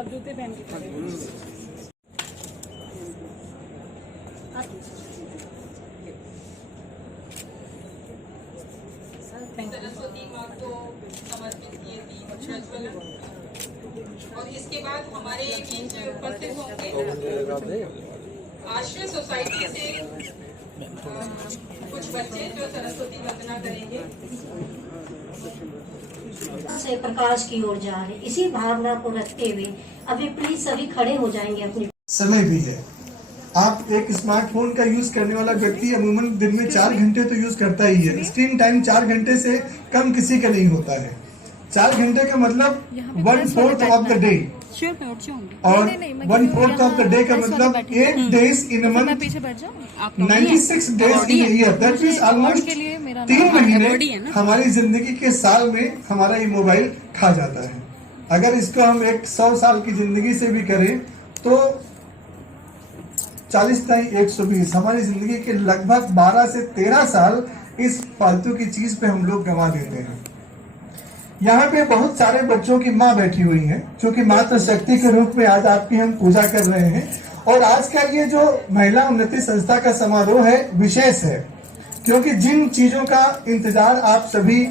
आप जूते पहन के खड़े हो। सरस्वती माँ को समर्पित किए थी प्रज्वलन। और इसके बाद हमारे बीच उपस्थित होंगे आश्रय सोसाइटी से कुछ बच्चे जो सरस्वती वंदना करेंगे। से प्रकाश की ओर जा रहे, इसी भावना को रखते हुए अभी प्लीज सभी खड़े हो जाएंगे। अपने समय भी है। आप एक स्मार्टफोन का यूज करने वाला व्यक्ति अमूमन दिन में 4 घंटे तो यूज करता ही है। स्क्रीन टाइम 4 घंटे से कम किसी का नहीं होता है। 4 घंटे का मतलब 1/4 ऑफ द डे, और 1/4 ऑफ द डे का मतलब 8 days in a month, 96 days in year, that means almost 3 महीने हमारी जिंदगी के साल में हमारा ये मोबाइल खा जाता है। अगर इसको हम एक 100 साल की जिंदगी से भी करें तो 40 × 120, हमारी जिंदगी के लगभग 12 से 13 साल इस फालतू की चीज पे हम लोग गंवा देते हैं। यहाँ पे बहुत सारे बच्चों की माँ बैठी हुई हैं, जो कि मातृ शक्ति के रूप में आज आपकी हम पूजा कर रहे हैं। और आज का ये जो महिला उन्नति संस्था का समारोह है विशेष है, क्योंकि जिन चीजों का इंतजार आप सभी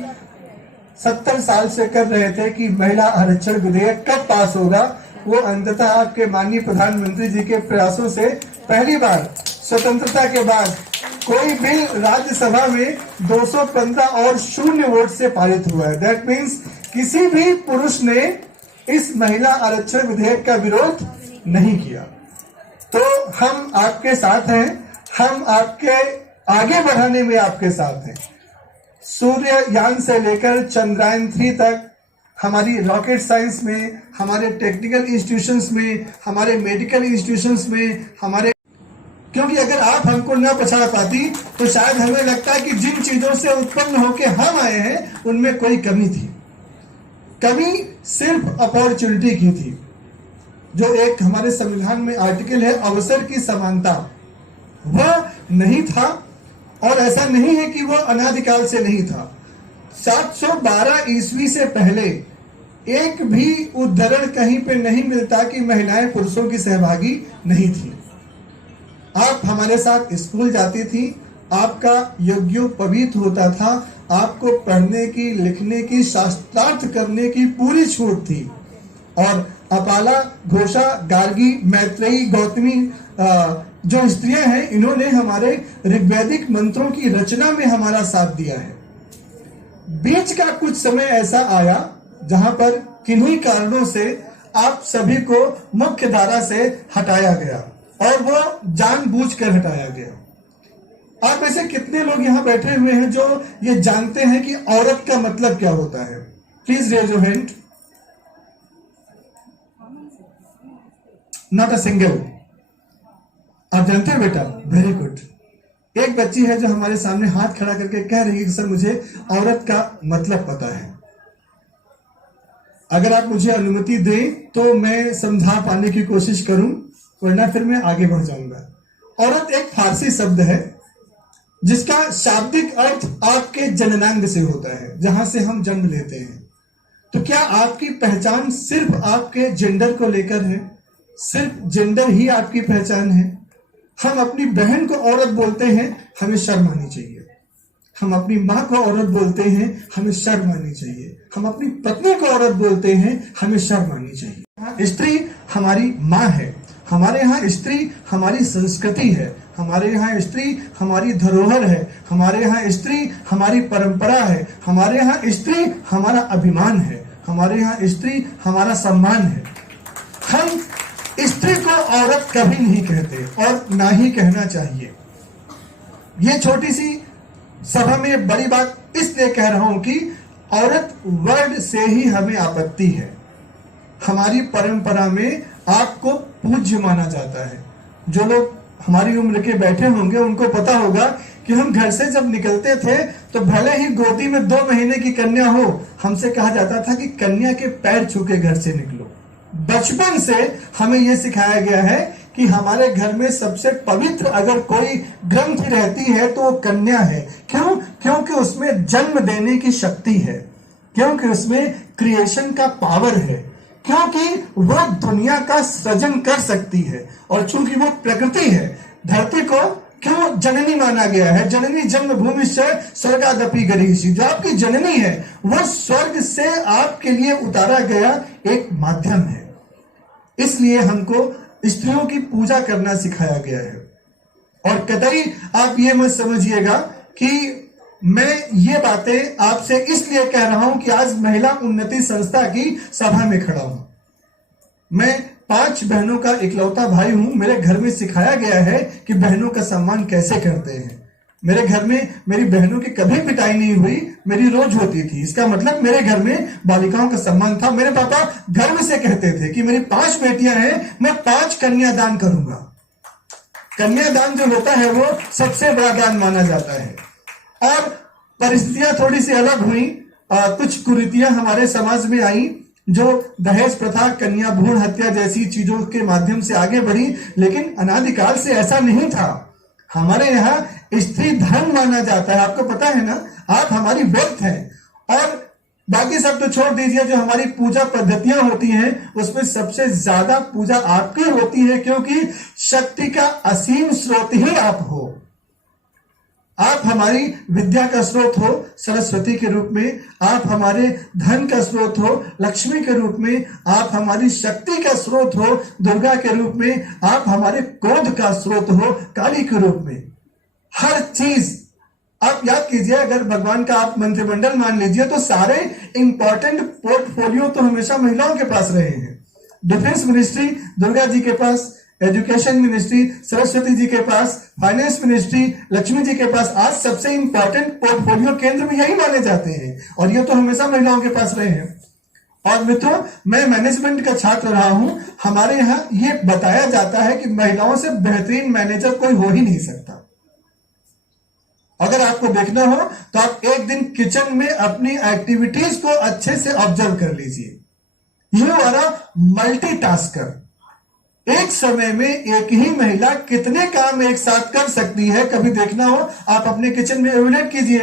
70 साल से कर रहे थे कि महिला आरक्षण विधेयक कब पास होगा, वो अंततः आपके माननीय प्रधानमंत्री जी के प्रयासों से पहली बार स्वतंत्रता के बाद कोई बिल राज्यसभा में 215 और 0 वोट से पारित हुआ है। दैट मीन्स किसी भी पुरुष ने इस महिला आरक्षण विधेयक का विरोध नहीं किया। तो हम आपके साथ हैं, हम आपके आगे बढ़ाने में आपके साथ हैं। सूर्ययान से लेकर चंद्रयान 3 तक हमारी रॉकेट साइंस में, हमारे टेक्निकल इंस्टीट्यूशंस में, हमारे मेडिकल इंस्टीट्यूशंस में, हमारे, क्योंकि अगर आप हमको न पछाड़ पाती तो शायद हमें लगता है कि जिन चीजों से उत्पन्न होके हम आए हैं उनमें कोई कमी थी। कमी सिर्फ अपॉर्चुनिटी की थी। जो एक हमारे संविधान में आर्टिकल है अवसर की समानता, वह नहीं था। और ऐसा नहीं है कि वह अनादिकाल से नहीं था। 712 ईस्वी से पहले एक भी उद्धरण कहीं पे नहीं मिलता कि महिलाएं पुरुषों की सहभागी नहीं थी। आप हमारे साथ स्कूल जाती थी, आपका यज्ञोपवीत होता था, आपको पढ़ने की, लिखने की, शास्त्रार्थ करने की पूरी छूट थी। और अपाला, घोषा, गार्गी, मैत्रेयी, गौतमी जो स्त्रियां हैं, इन्होंने हमारे ऋग्वैदिक मंत्रों की रचना में हमारा साथ दिया है। बीच का कुछ समय ऐसा आया जहां पर किन्हीं कारणों से आप सभी को मुख्य धारा से हटाया गया, और वो जानबूझकर हटाया गया। आप ऐसे कितने लोग यहाँ बैठे हुए हैं जो ये जानते हैं कि औरत का मतलब क्या होता है? Please raise your hand. Not a single. आप जानते हैं बेटा? Very good. एक बच्ची है जो हमारे सामने हाथ खड़ा करके कह रही है कि सर मुझे औरत का मतलब पता है। अगर आप मुझे अनुमति दें तो मैं समझा पाने की कोशिश करूं, वरना फिर मैं आगे बढ़ जाऊंगा। औरत एक फारसी शब्द है जिसका शाब्दिक अर्थ आपके जननांग से होता है, जहां से हम जन्म लेते हैं। तो क्या आपकी पहचान सिर्फ आपके जेंडर को लेकर है? सिर्फ जेंडर ही आपकी पहचान है? हम अपनी बहन को औरत बोलते हैं, हमें शर्म आनी चाहिए। हम अपनी माँ को औरत बोलते हैं, हमें शर्म आनी चाहिए। हम अपनी पत्नी को औरत बोलते हैं, हमें शर्म आनी चाहिए। स्त्री हमारी माँ है, हमारे यहाँ स्त्री हमारी संस्कृति है, हमारे यहाँ स्त्री हमारी धरोहर है, हमारे यहाँ स्त्री हमारी परंपरा है, हमारे यहाँ स्त्री हमारा अभिमान है, हमारे यहाँ स्त्री हमारा सम्मान है। हम स्त्री को औरत कभी नहीं कहते और ना ही कहना चाहिए। ये छोटी सी सभा में बड़ी बात इसलिए कह रहा हूं कि औरत वर्ड से ही हमें आपत्ति है। हमारी परंपरा में आपको पूज्य माना जाता है। जो लोग हमारी उम्र के बैठे होंगे उनको पता होगा कि हम घर से जब निकलते थे तो भले ही गोदी में 2 महीने की कन्या हो, हमसे कहा जाता था कि कन्या के पैर छू के घर से निकलो। बचपन से हमें यह सिखाया गया है कि हमारे घर में सबसे पवित्र अगर कोई ग्रंथ रहती है तो वो कन्या है। क्यों? क्योंकि उसमें जन्म देने की शक्ति है, क्योंकि उसमें क्रिएशन का पावर है, क्योंकि वो दुनिया का सृजन कर सकती है, और चूंकि वो प्रकृति है, धरती को क्यों जननी माना गया है? जननी जन्मभूमि से स्वर्गादपि गरीयसी, जो आपकी जननी है वो स्वर्ग से आपके लिए उतारा गया एक माध्यम है। इसलिए हमको स्त्रियों की पूजा करना सिखाया गया है। और कतई आप ये मत समझिएगा कि मैं ये बातें आपसे इसलिए कह रहा हूं कि आज महिला उन्नति संस्था की सभा में खड़ा हूं। मैं 5 बहनों का इकलौता भाई हूं। मेरे घर में सिखाया गया है कि बहनों का सम्मान कैसे करते हैं। मेरे घर में मेरी बहनों की कभी पिटाई नहीं हुई, मेरी रोज होती थी। इसका मतलब मेरे घर में बालिकाओं का सम्मान था। मेरे पापा गर्व से कहते थे कि मेरी 5 बेटियां हैं, मैं 5 कन्यादान करूंगा। कन्यादान जो होता है वो सबसे बड़ा दान माना जाता है। और परिस्थितियां थोड़ी सी अलग हुई, कुछ कुरीतियां हमारे समाज में आई, जो दहेज प्रथा, कन्या भ्रूण हत्या जैसी चीजों के माध्यम से आगे बढ़ी। लेकिन अनादिकाल से ऐसा नहीं था। हमारे यहाँ स्त्री धन माना जाता है, आपको पता है ना, आप हमारी वेल्थ हैं। और बाकी सब तो छोड़ दीजिए, जो हमारी पूजा पद्धतियां होती हैं उसमें सबसे ज्यादा पूजा आपकी होती है, क्योंकि शक्ति का असीम स्रोत ही आप हो। आप हमारी विद्या का स्रोत हो सरस्वती के रूप में, आप हमारे धन का स्रोत हो लक्ष्मी के रूप में, आप हमारी शक्ति का स्रोत हो दुर्गा के रूप में, आप हमारे क्रोध का स्रोत हो काली के रूप में। हर चीज आप याद कीजिए, अगर भगवान का आप मंत्रिमंडल मान लीजिए तो सारे इंपॉर्टेंट पोर्टफोलियो तो हमेशा महिलाओं के पास रहे हैं। डिफेंस मिनिस्ट्री दुर्गा जी के पास, एजुकेशन मिनिस्ट्री सरस्वती जी के पास, फाइनेंस मिनिस्ट्री लक्ष्मी जी के पास। आज सबसे इंपॉर्टेंट पोर्टफोलियो केंद्र भी यही माने जाते हैं, और ये तो हमेशा महिलाओं के पास रहे हैं। और मित्रों, मैं मैनेजमेंट का छात्र रहा हूं। हमारे यहाँ ये बताया जाता है कि महिलाओं से बेहतरीन मैनेजर कोई हो ही नहीं सकता। अगर आपको देखना हो तो आप एक दिन किचन में अपनी एक्टिविटीज को अच्छे से ऑब्जर्व कर लीजिए। You are a multitasker. एक समय में एक ही महिला कितने काम एक साथ कर सकती है, कभी देखना हो आप अपने किचन में एवेल्यूएट कीजिए।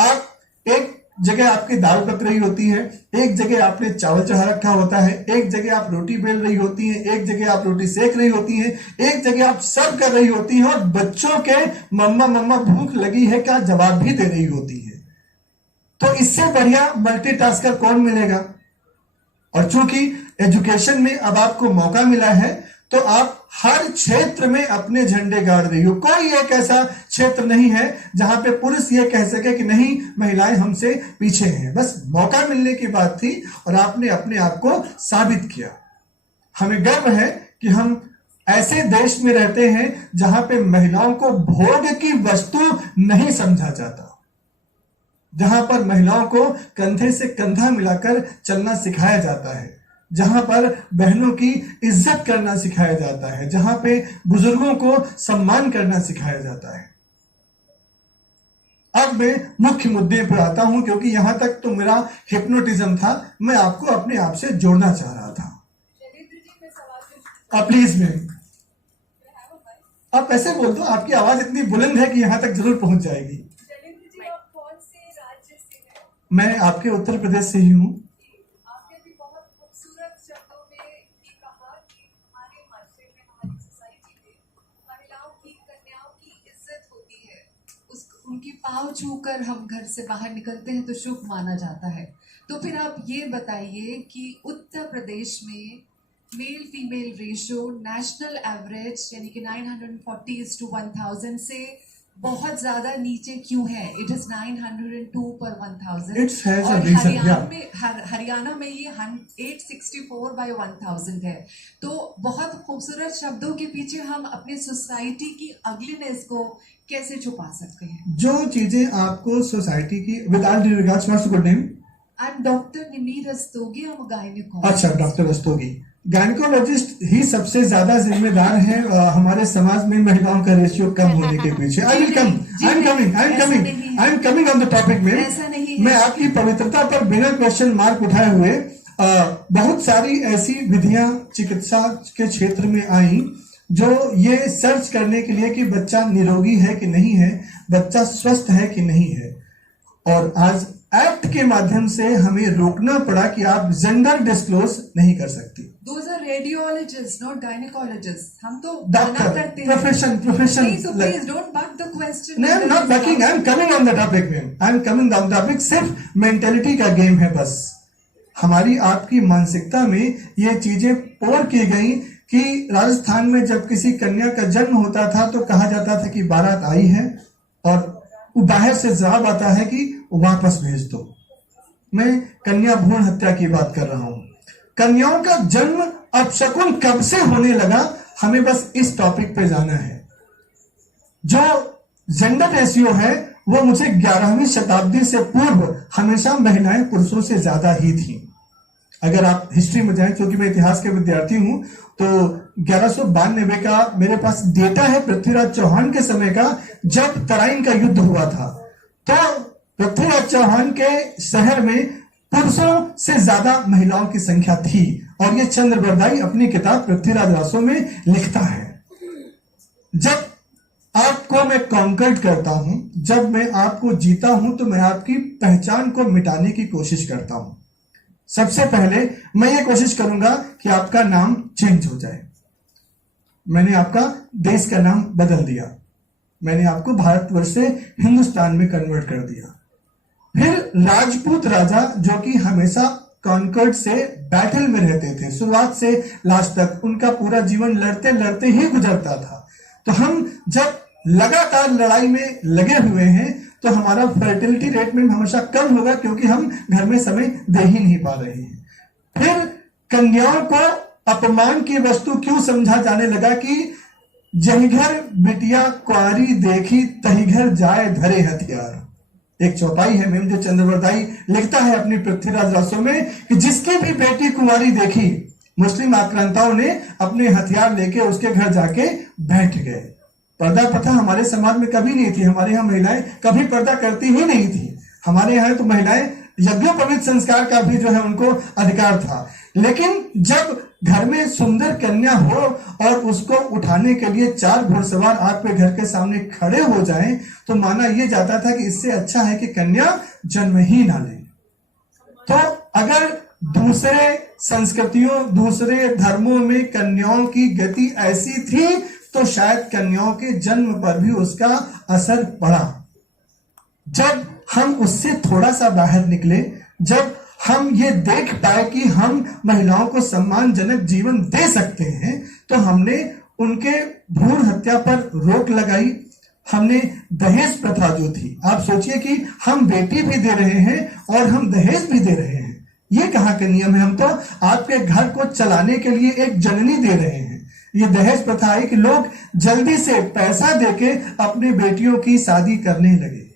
आप एक जगह आपकी दाल पक रही होती है, एक जगह आपने चावल चढ़ा रखा होता है, एक जगह आप रोटी बेल रही होती हैं, एक जगह आप रोटी सेक रही होती हैं, एक जगह आप सर्व कर रही होती हैं, और बच्चों के मम्मा मम्मा भूख लगी है क्या जवाब भी दे रही होती है। तो इससे बढ़िया मल्टीटास्कर कौन मिलेगा? और चूंकि एजुकेशन में अब आपको मौका मिला है तो आप हर क्षेत्र में अपने झंडे गाड़ रही हो। कोई एक ऐसा क्षेत्र नहीं है जहां पे पुरुष ये कह सके कि नहीं महिलाएं हमसे पीछे हैं। बस मौका मिलने की बात थी और आपने अपने आप को साबित किया। हमें गर्व है कि हम ऐसे देश में रहते हैं जहां पे महिलाओं को भोग की वस्तु नहीं समझा जाता, जहां पर महिलाओं को कंधे से कंधा मिलाकर चलना सिखाया जाता है, जहां पर बहनों की इज्जत करना सिखाया जाता है, जहां पे बुजुर्गों को सम्मान करना सिखाया जाता है। अब मैं मुख्य मुद्दे पर आता हूं, क्योंकि यहां तक तो मेरा हिप्नोटिज्म था, मैं आपको अपने आप से जोड़ना चाह रहा था। प्लीज मैम, आप ऐसे बोल दो, आपकी आवाज इतनी बुलंद है कि यहां तक जरूर पहुंच जाएगी। मैं आपके उत्तर प्रदेश से ही हूं। उनकी पाँव छूकर हम घर से बाहर निकलते हैं तो शुभ माना जाता है। तो फिर आप ये बताइए कि उत्तर प्रदेश में male female ratio national average यानी कि 940:1000 से बहुत ज्यादा नीचे क्यों है? It is 902 per 1000। और हरियाणा में ये 864/1000 है। तो बहुत खूबसूरत शब्दों के पीछे हम अपने सोसाइटी की अगलीनेस को कैसे छुपा सकते हैं? जो चीजें आपको सोसाइटी की, with all due regards, what's your name? I am doctor Nimi Rastogi, हम गायनेकोलॉजिस्ट। अच्छा, डॉक्टर रस्तोगी, गायनेकोलॉजिस्ट ही सबसे ज्यादा जिम्मेदार है हमारे समाज में महिलाओं का रेशियो कम होने के पीछे। I am coming on the topic में। ऐसा नहीं है। मैं आपकी पवित्रता पर बिना क्वेश्चन मार्क उठाए हुए बहुत सारी ऐसी विधियां चिकित्सा के क्षेत्र में आई जो ये सर्च करने के लिए कि बच्चा निरोगी है कि नहीं है, बच्चा स्वस्थ है कि नहीं है। और आज एक्ट के माध्यम से हमें रोकना पड़ा कि आप जेंडर डिस्क्लोज नहीं कर सकती। Those are radiologists, not gynecologists. हम तो डॉक्टर, मना करते हैं। प्रोफेशन नहीं, तो please don't bug the question. No, I'm not bugging. I'm coming on the topic, ma'am. I'm coming on the topic. सिर्फ मेंटेलिटी का गेम है बस। हमारी आपकी मानसिकता में ये चीजें पोर की गई कि राजस्थान में जब किसी कन्या का जन्म होता था तो कहा जाता था कि बारात आई है और बाहर से जवाब आता है कि वापस भेज दो। मैं कन्या भ्रूण हत्या की बात कर रहा हूं। कन्याओं का जन्म अपशकुन कब से होने लगा, हमें बस इस टॉपिक पे जाना है। जो जेंडर रेशियो है वो मुझे 11वीं शताब्दी से पूर्व हमेशा महिलाएं पुरुषों से ज्यादा ही थी। अगर आप हिस्ट्री में जाएं, क्योंकि मैं इतिहास के विद्यार्थी हूं, तो 1192 का मेरे पास डेटा है पृथ्वीराज चौहान के समय का, जब तराइन का युद्ध हुआ था। तो पृथ्वीराज चौहान के शहर में पुरुषों से ज्यादा महिलाओं की संख्या थी, और ये चंद्रबरदाई अपनी किताब पृथ्वीराज रासो में लिखता है। जब आपको मैं कॉन्कर्ड करता हूं, जब मैं आपको जीता हूं, तो मैं आपकी पहचान को मिटाने की कोशिश करता हूं। सबसे पहले मैं ये कोशिश करूंगा कि आपका नाम चेंज हो जाए। मैंने आपका देश का नाम बदल दिया, मैंने आपको भारतवर्ष से हिंदुस्तान में कन्वर्ट कर दिया। फिर राजपूत राजा, जो कि हमेशा कॉन्कर्ड से बैटल में रहते थे, शुरुआत से लास्ट तक उनका पूरा जीवन लड़ते लड़ते ही गुजरता था। तो हम जब लगातार लड़ाई में लगे हुए हैं तो हमारा फर्टिलिटी रेट में हमेशा कम होगा, क्योंकि हम घर में समय दे ही नहीं पा रहे हैं। फिर कन्याओं को अपमान की वस्तु क्यों समझा जाने लगा कि जही घर बिटिया कुंवारी देखी तही घर जाए धरे हथियार। एक चौपाई है मैम जो चंद्रबरदाई लिखता है अपनी पृथ्वीराज रासो में कि जिसकी भी बेटी कुंवारी देखी, मुस्लिम आक्रांताओं ने अपने हथियार लेके उसके घर जाके बैठ गए। पर्दा प्रथा हमारे समाज में कभी नहीं थी, हमारे यहाँ महिलाएं कभी पर्दा करती ही नहीं थी। हमारे यहाँ तो महिलाएं यज्ञोपवीत संस्कार का भी जो है उनको अधिकार था। लेकिन जब घर में सुंदर कन्या हो और उसको उठाने के लिए 4 घुड़सवार आपके घर के सामने खड़े हो जाएं, तो माना यह जाता था कि इससे अच्छा है कि कन्या जन्म ही ना ले। तो अगर दूसरे संस्कृतियों, दूसरे धर्मों में कन्याओं की गति ऐसी थी, तो शायद कन्याओं के जन्म पर भी उसका असर पड़ा। जब हम उससे थोड़ा सा बाहर निकले, जब हम ये देख पाए कि हम महिलाओं को सम्मानजनक जीवन दे सकते हैं, तो हमने उनके भ्रूण हत्या पर रोक लगाई। हमने दहेज प्रथा जो थी, आप सोचिए कि हम बेटी भी दे रहे हैं और हम दहेज भी दे रहे हैं। ये कहाँ का नियम है? हम तो आपके घर को चलाने के लिए एक जननी दे रहे हैं। ये दहेज प्रथा है कि लोग जल्दी से पैसा देके अपनी बेटियों की शादी करने लगे।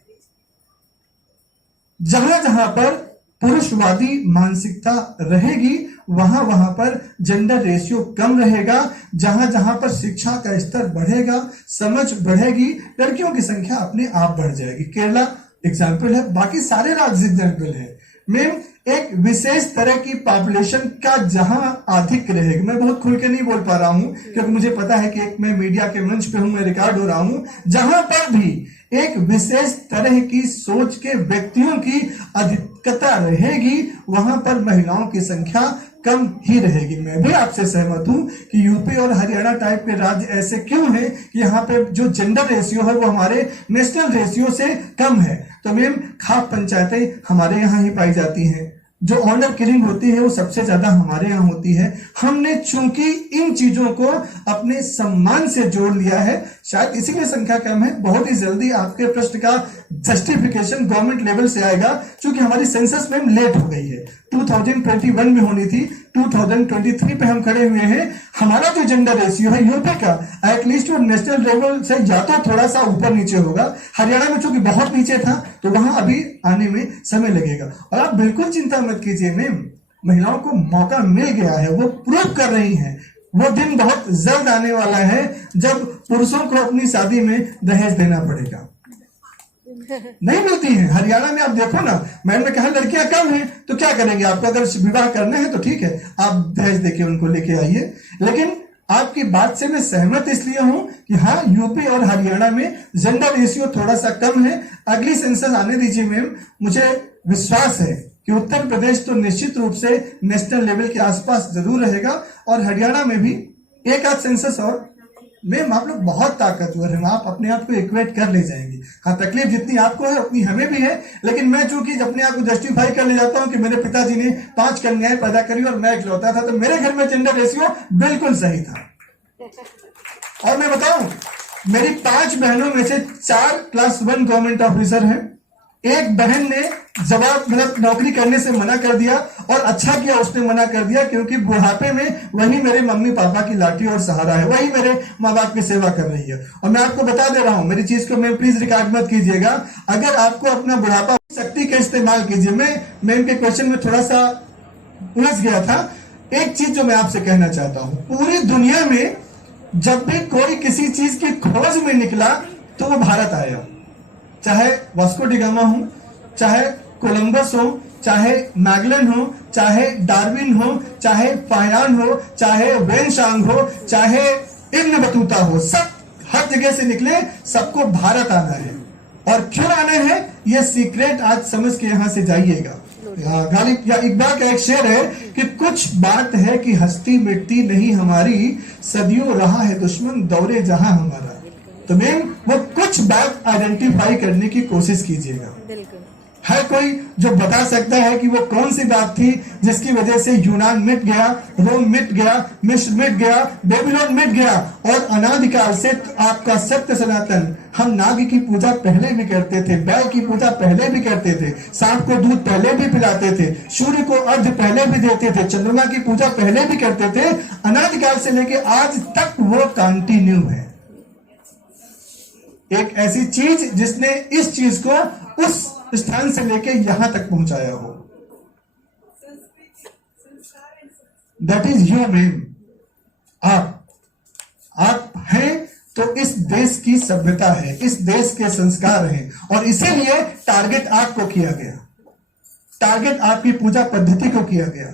जहां जहां पर पुरुषवादी मानसिकता रहेगी, वहां वहां पर जेंडर रेशियो कम रहेगा। जहां जहां पर शिक्षा का स्तर बढ़ेगा, समझ बढ़ेगी, लड़कियों की संख्या अपने आप बढ़ जाएगी। केरला एग्जाम्पल है, बाकी सारे राज्य एग्जाम्पल है। मैम एक विशेष तरह की पॉपुलेशन का जहां आधिक्य रहेगा, मैं बहुत खुल के नहीं बोल पा रहा हूं क्योंकि मुझे पता है कि एक मैं मीडिया के मंच पे हूं, मैं रिकॉर्ड हो रहा हूं। जहां पर भी एक विशेष तरह की सोच के व्यक्तियों की अधिकता रहेगी, वहां पर महिलाओं की संख्या कम ही रहेगी। मैं भी आपसे सहमत हूं कि यूपी और हरियाणा टाइप के राज्य ऐसे क्यों हैं कि यहाँ पे जो जेंडर रेशियो है वो हमारे नेशनल रेशियो से कम है। तो मैम खाप पंचायतें हमारे यहाँ ही पाई जाती हैं, जो ऑनर किलिंग होती है वो सबसे ज्यादा हमारे यहाँ होती है। हमने चूंकि इन चीजों को अपने सम्मान से जोड़ लिया है, शायद इसीलिए संख्या कम है। बहुत ही जल्दी आपके प्रश्न का जस्टिफिकेशन गवर्नमेंट लेवल से आएगा, क्योंकि हमारी सेंसस में लेट हो गई है। 2021 में होनी थी, 2023 पे हम खड़े हुए हैं। हमारा जो जेंडर रेशियो है यूपी का एटलीस्ट वो नेशनल लेवल से या तो थोड़ा सा ऊपर नीचे होगा। हरियाणा में चूंकि बहुत नीचे था तो वहां अभी आने में समय लगेगा। और आप बिल्कुल चिंता मत कीजिए मैम, महिलाओं को मौका मिल गया है, वो प्रूव कर रही हैं। वो दिन बहुत जल्द आने वाला है जब पुरुषों को अपनी शादी में दहेज देना पड़ेगा। नहीं मिलती है हरियाणा में, आप देखो ना, मैंने कहा लड़कियां कम हैं तो क्या करेंगे? आपको अगर विवाह करना है तो ठीक है, आप दहेज देके उनको लेके आइए। लेकिन आपकी बात से मैं सहमत इसलिए हूं कि हाँ, यूपी और हरियाणा में जेंडर रेशियो थोड़ा सा कम है। अगली सेंसस आने दीजिए मैम, मुझे विश्वास है कि उत्तर प्रदेश तो निश्चित रूप से नेशनल लेवल के आसपास जरूर रहेगा, और हरियाणा में भी एक आध सेंसस और मैम आप लोग बहुत ताकतवर हैं, आप अपने आप को इक्वेट कर ले जाएंगे। हाँ, तकलीफ जितनी आपको है उतनी हमें भी है, लेकिन मैं चूंकि अपने आप को जस्टिफाई कर ले जाता हूं कि मेरे पिताजी ने 5 कन्याएं पैदा करी और मैं इकलौता था, तो मेरे घर में जेंडर रेशियो बिल्कुल सही था। और मैं बताऊं, मेरी 5 बहनों में से 4 क्लास 1 गवर्नमेंट ऑफिसर हैं। एक बहन ने मतलब नौकरी करने से मना कर दिया, और अच्छा किया उसने मना कर दिया, क्योंकि बुढ़ापे में वही मेरे मम्मी पापा की लाठी और सहारा है, वही मेरे माँ बाप की सेवा कर रही है। और मैं आपको बता दे रहा हूं, मेरी चीज को मैं प्लीज रिकॉर्ड मत कीजिएगा, अगर आपको अपना बुढ़ापा शक्ति का इस्तेमाल कीजिए। मैं इनके क्वेश्चन में थोड़ा सा उलझ गया था। एक चीज जो मैं आपसे कहना चाहता हूं, पूरी दुनिया में जब भी कोई किसी चीज की खोज में निकला तो वो भारत आया, चाहे वास्को डिगामा हो, चाहे कोलंबस हो, चाहे मैगलन हो, चाहे डार्विन हो, चाहे फायान हो, चाहे वेनशांग हो, चाहे इब्न बतूता हो, सब हर जगह से निकले, सबको भारत आना है। और क्यों आना है ये सीक्रेट आज समझ के यहां से जाइएगा। गालिब या इकबाल का एक शेर है कि कुछ बात है कि हस्ती मिटती नहीं हमारी, सदियों रहा है दुश्मन दौरे जहां हमारा। तो मैम वो कुछ बात आइडेंटिफाई करने की कोशिश कीजिएगा। हर कोई जो बता सकता है कि वो कौन सी बात थी जिसकी वजह से यूनान मिट गया, रोम मिट गया, मिस्र मिट गया, बेबीलोन मिट गया, और अनादिकाल से आपका सत्य सनातन। हम नाग की पूजा पहले भी करते थे, बैल की पूजा पहले भी करते थे, सांप को दूध पहले भी पिलाते थे, सूर्य को अर्घ्य पहले भी देते थे, चंद्रमा की पूजा पहले भी करते थे। अनादिकाल से लेके आज तक वो कंटिन्यू है। एक ऐसी चीज जिसने इस चीज को उस स्थान से लेके यहां तक पहुंचाया हो, दैट इज यू मैम। आप हैं तो इस देश की सभ्यता है, इस देश के संस्कार हैं, और इसीलिए टारगेट आपको किया गया, टारगेट आपकी पूजा पद्धति को किया गया,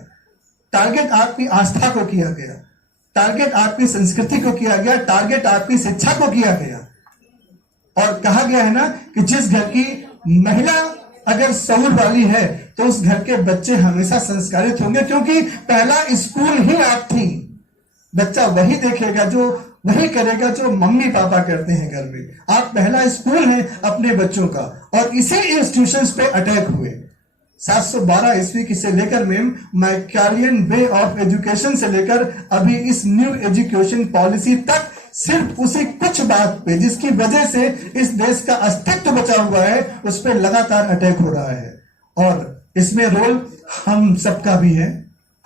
टारगेट आपकी आस्था को किया गया, टारगेट आपकी संस्कृति को किया गया, टारगेट आपकी शिक्षा को किया गया। और कहा गया है ना कि जिस घर की महिला अगर शऊर वाली है तो उस घर के बच्चे हमेशा संस्कारित होंगे, क्योंकि पहला स्कूल ही आप थी। बच्चा वही देखेगा, जो वही करेगा जो मम्मी पापा करते हैं घर में। आप पहला स्कूल है अपने बच्चों का, और इसी इंस्टीट्यूशंस पे अटैक हुए 712 ईस्वी की से लेकर मैम मैकालियन वे ऑफ एजुकेशन से लेकर अभी इस न्यू एजुकेशन पॉलिसी तक, सिर्फ उसी कुछ बात पे जिसकी वजह से इस देश का अस्तित्व बचा हुआ है, उस पर लगातार अटैक हो रहा है। और इसमें रोल हम सबका भी है,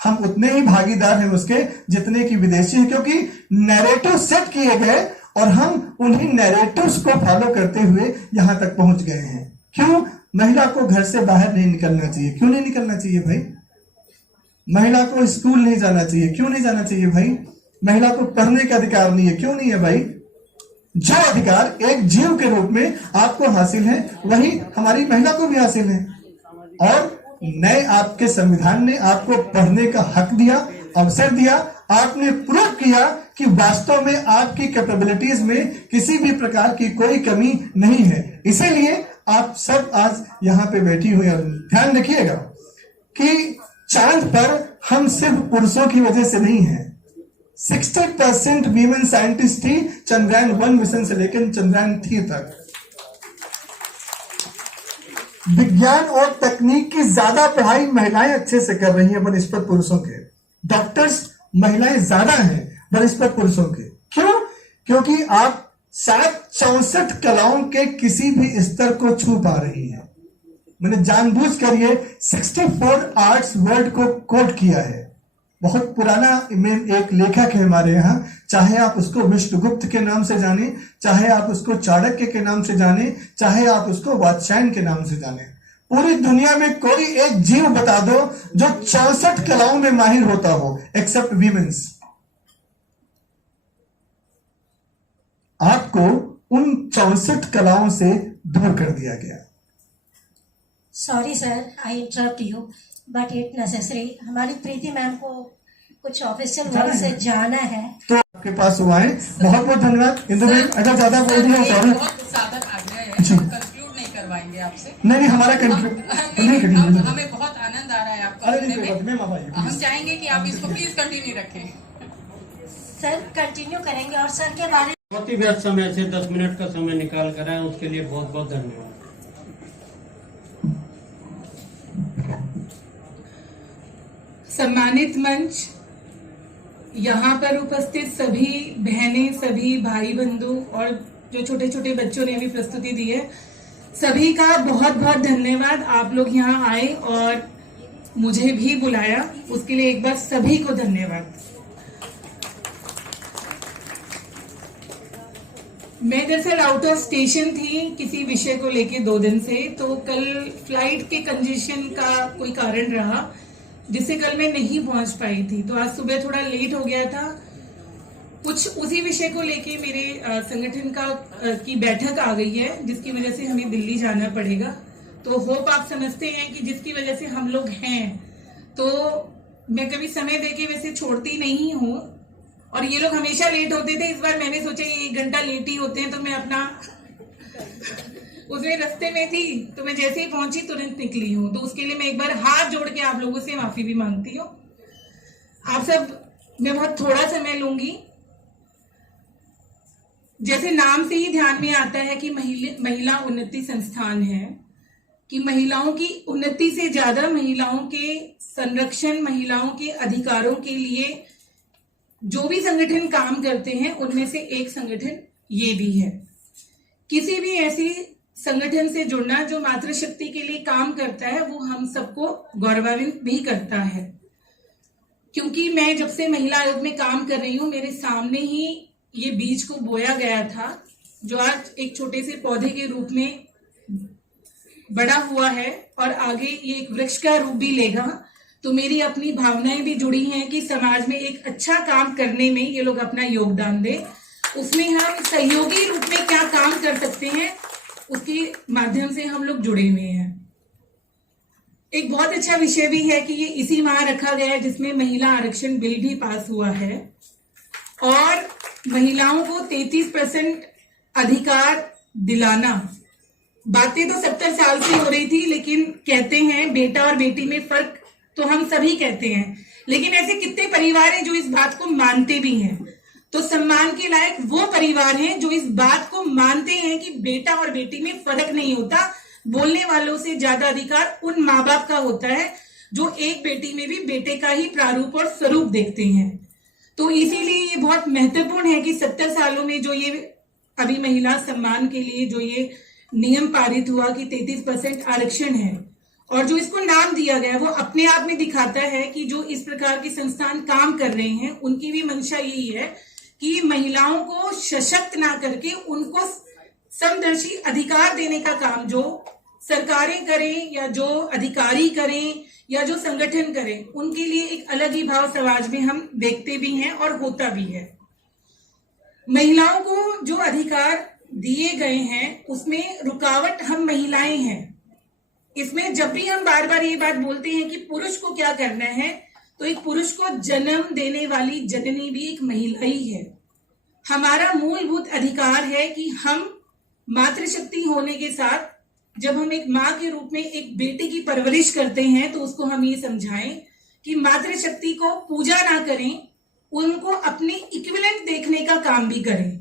हम उतने ही भागीदार हैं उसके जितने की विदेशी हैं, क्योंकि नैरेटिव सेट किए गए और हम उन्हीं नैरेटिव्स को फॉलो करते हुए यहां तक पहुंच गए हैं। क्यों महिला को घर से बाहर नहीं निकलना चाहिए? क्यों नहीं निकलना चाहिए भाई? महिला को स्कूल नहीं जाना चाहिए? क्यों नहीं जाना चाहिए भाई? महिला को पढ़ने का अधिकार नहीं है? क्यों नहीं है भाई? जो अधिकार एक जीव के रूप में आपको हासिल है वही हमारी महिला को भी हासिल है। और नए आपके संविधान ने आपको पढ़ने का हक दिया, अवसर दिया। आपने प्रूव किया कि वास्तव में आपकी कैपेबिलिटीज में किसी भी प्रकार की कोई कमी नहीं है। इसीलिए आप सब आज यहाँ पे बैठी हुई हैं। ध्यान रखिएगा कि चांद पर हम सिर्फ पुरुषों की वजह से नहीं है। 60% वीमेन साइंटिस्ट थी चंद्रयान 1 मिशन से लेकर चंद्रयान 3 तक। विज्ञान और तकनीक की ज्यादा पढ़ाई महिलाएं अच्छे से कर रही हैं बनस्पत पुरुषों के। डॉक्टर्स महिलाएं ज्यादा हैं बनस्पत पुरुषों के। क्यों? क्योंकि आप शायद 64 कलाओं के किसी भी स्तर को छू पा रही हैं। मैंने जानबूझकर ये 64 आर्ट्स वर्ड को कोट किया है। बहुत पुराना एक लेखक है हमारे यहाँ, चाहे आप उसको विष्णुगुप्त के नाम से जाने, चाहे आप उसको चाणक्य के नाम से जाने, चाहे आप उसको वात्स्यायन के नाम से जाने। पूरी दुनिया में कोई एक जीव बता दो जो 64 कलाओं में माहिर होता हो, एक्सेप्ट वीमेंस। आपको उन 64 कलाओं से दूर कर दिया गया। Sorry sir, I interrupt you, but it necessary. हमारी प्रीति मैम को कुछ ऑफिशियल वर्क से जाना है, तो आपके पास हुआ है। बहुत बहुत धन्यवाद। इंदु, अगर ज्यादा बोल दिया सॉरी। बहुत सादर आज्ञा है, कंक्लूड नहीं करवाएंगे। करेंगे आपसे। नहीं हमारा हमें बहुत आनंद आ रहा है आपको सुनने में। हम चाहेंगे कि आप इसको प्लीज कंटिन्यू रखें। सर कंटिन्यू करेंगे और सर के बारे बहुत ही व्यस्त समय से 10 मिनट का समय निकाल कर आए, उसके लिए बहुत बहुत धन्यवाद। सम्मानित मंच, यहाँ पर उपस्थित सभी बहनें, सभी भाई बंधु और जो छोटे छोटे बच्चों ने भी प्रस्तुति दी है, सभी का बहुत बहुत धन्यवाद। आप लोग यहाँ आए और मुझे भी बुलाया, उसके लिए एक बार सभी को धन्यवाद। मैं दरअसल आउट ऑफ स्टेशन थी किसी विषय को लेके 2 दिन से, तो कल फ्लाइट के कंजेशन का कोई कारण रहा जिससे कल मैं नहीं पहुंच पाई थी, तो आज सुबह थोड़ा लेट हो गया था। कुछ उसी विषय को लेके मेरे संगठन की बैठक आ गई है, जिसकी वजह से हमें दिल्ली जाना पड़ेगा। तो होप आप समझते हैं कि जिसकी वजह से हम लोग हैं, तो मैं कभी समय देके वैसे छोड़ती नहीं हूँ, और ये लोग हमेशा लेट होते थे। इस बार मैंने सोचा ये 1 घंटा लेट ही होते हैं, तो मैं अपना उसमें रास्ते में थी, तो मैं जैसे ही पहुंची तुरंत निकली हूँ। तो उसके लिए मैं एक बार हाथ जोड़ के आप लोगों से माफी भी मांगती हूँ। आप सब, मैं बहुत थोड़ा समय लूंगी। जैसे नाम से ही ध्यान में आता है कि महिला उन्नति संस्थान है, कि महिलाओं की उन्नति से ज्यादा महिलाओं के संरक्षण, महिलाओं के अधिकारों के लिए जो भी संगठन काम करते हैं, उनमें से एक संगठन ये भी है। किसी भी ऐसी संगठन से जुड़ना जो मातृशक्ति के लिए काम करता है, वो हम सबको गौरवान्वित भी करता है। क्योंकि मैं जब से महिला आयोग में काम कर रही हूँ, मेरे सामने ही ये बीज को बोया गया था, जो आज एक छोटे से पौधे के रूप में बड़ा हुआ है और आगे ये एक वृक्ष का रूप भी लेगा। तो मेरी अपनी भावनाएं भी जुड़ी हैं कि समाज में एक अच्छा काम करने में ये लोग अपना योगदान दें। उसमें हम सहयोगी रूप में क्या काम कर सकते हैं, उसके माध्यम से हम लोग जुड़े हुए हैं। एक बहुत अच्छा विषय भी है कि ये इसी माह रखा गया है जिसमें महिला आरक्षण बिल भी पास हुआ है, और महिलाओं को 33% अधिकार दिलाना। बातें तो 70 साल से हो रही थी, लेकिन कहते हैं बेटा और बेटी में फर्क तो हम सभी कहते हैं, लेकिन ऐसे कितने परिवार हैं जो इस बात को मानते भी हैं। तो सम्मान के लायक वो परिवार हैं जो इस बात को मानते हैं कि बेटा और बेटी में फर्क नहीं होता। बोलने वालों से ज्यादा अधिकार उन माँ बाप का होता है जो एक बेटी में भी बेटे का ही प्रारूप और स्वरूप देखते हैं। तो इसीलिए ये बहुत महत्वपूर्ण है कि 70 सालों में जो ये अभी महिला सम्मान के लिए जो ये नियम पारित हुआ कि 33% आरक्षण है, और जो इसको नाम दिया गया, वो अपने आप में दिखाता है कि जो इस प्रकार के संस्थान काम कर रहे हैं, उनकी भी मंशा यही है कि महिलाओं को सशक्त ना करके उनको समदर्शी अधिकार देने का काम जो सरकारें करें या जो अधिकारी करें या जो संगठन करें, उनके लिए एक अलग ही भाव समाज में हम देखते भी हैं और होता भी है। महिलाओं को जो अधिकार दिए गए हैं, उसमें रुकावट हम महिलाएं हैं। इसमें जब भी हम बार बार ये बात बोलते हैं कि पुरुष को क्या करना है, तो एक पुरुष को जन्म देने वाली जननी भी एक महिला ही है। हमारा मूलभूत अधिकार है कि हम मातृशक्ति होने के साथ जब हम एक माँ के रूप में एक बेटे की परवरिश करते हैं, तो उसको हम ये समझाएं कि मातृशक्ति को पूजा ना करें, उनको अपने इक्विवेलेंट देखने का काम भी करें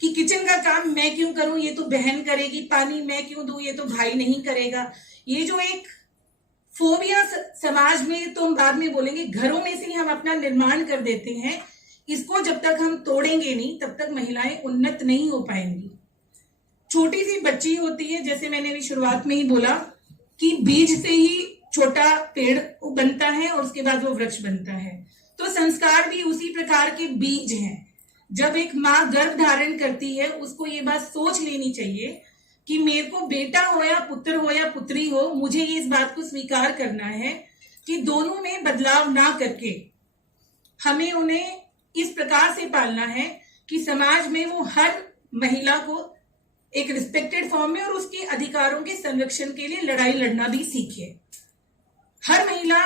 कि किचन का काम मैं क्यों करूं, ये तो बहन करेगी, पानी मैं क्यों दूं, ये तो भाई नहीं करेगा। ये जो एक फोबिया समाज में, तो हम बाद में बोलेंगे, घरों में से ही हम अपना निर्माण कर देते हैं, इसको जब तक हम तोड़ेंगे नहीं, तब तक महिलाएं उन्नत नहीं हो पाएंगी। छोटी सी बच्ची होती है, जैसे मैंने भी शुरुआत में ही बोला कि बीज से ही छोटा पेड़ बनता है और उसके बाद वो वृक्ष बनता है। तो संस्कार भी उसी प्रकार के बीज हैं। जब एक माँ गर्भ धारण करती है, उसको ये बात सोच लेनी चाहिए कि मेरे को बेटा हो या पुत्री हो, मुझे ये इस बात को स्वीकार करना है कि दोनों में बदलाव ना करके हमें उन्हें इस प्रकार से पालना है कि समाज में वो हर महिला को एक रिस्पेक्टेड फॉर्म में और उसके अधिकारों के संरक्षण के लिए लड़ाई लड़ना भी सीखे। हर महिला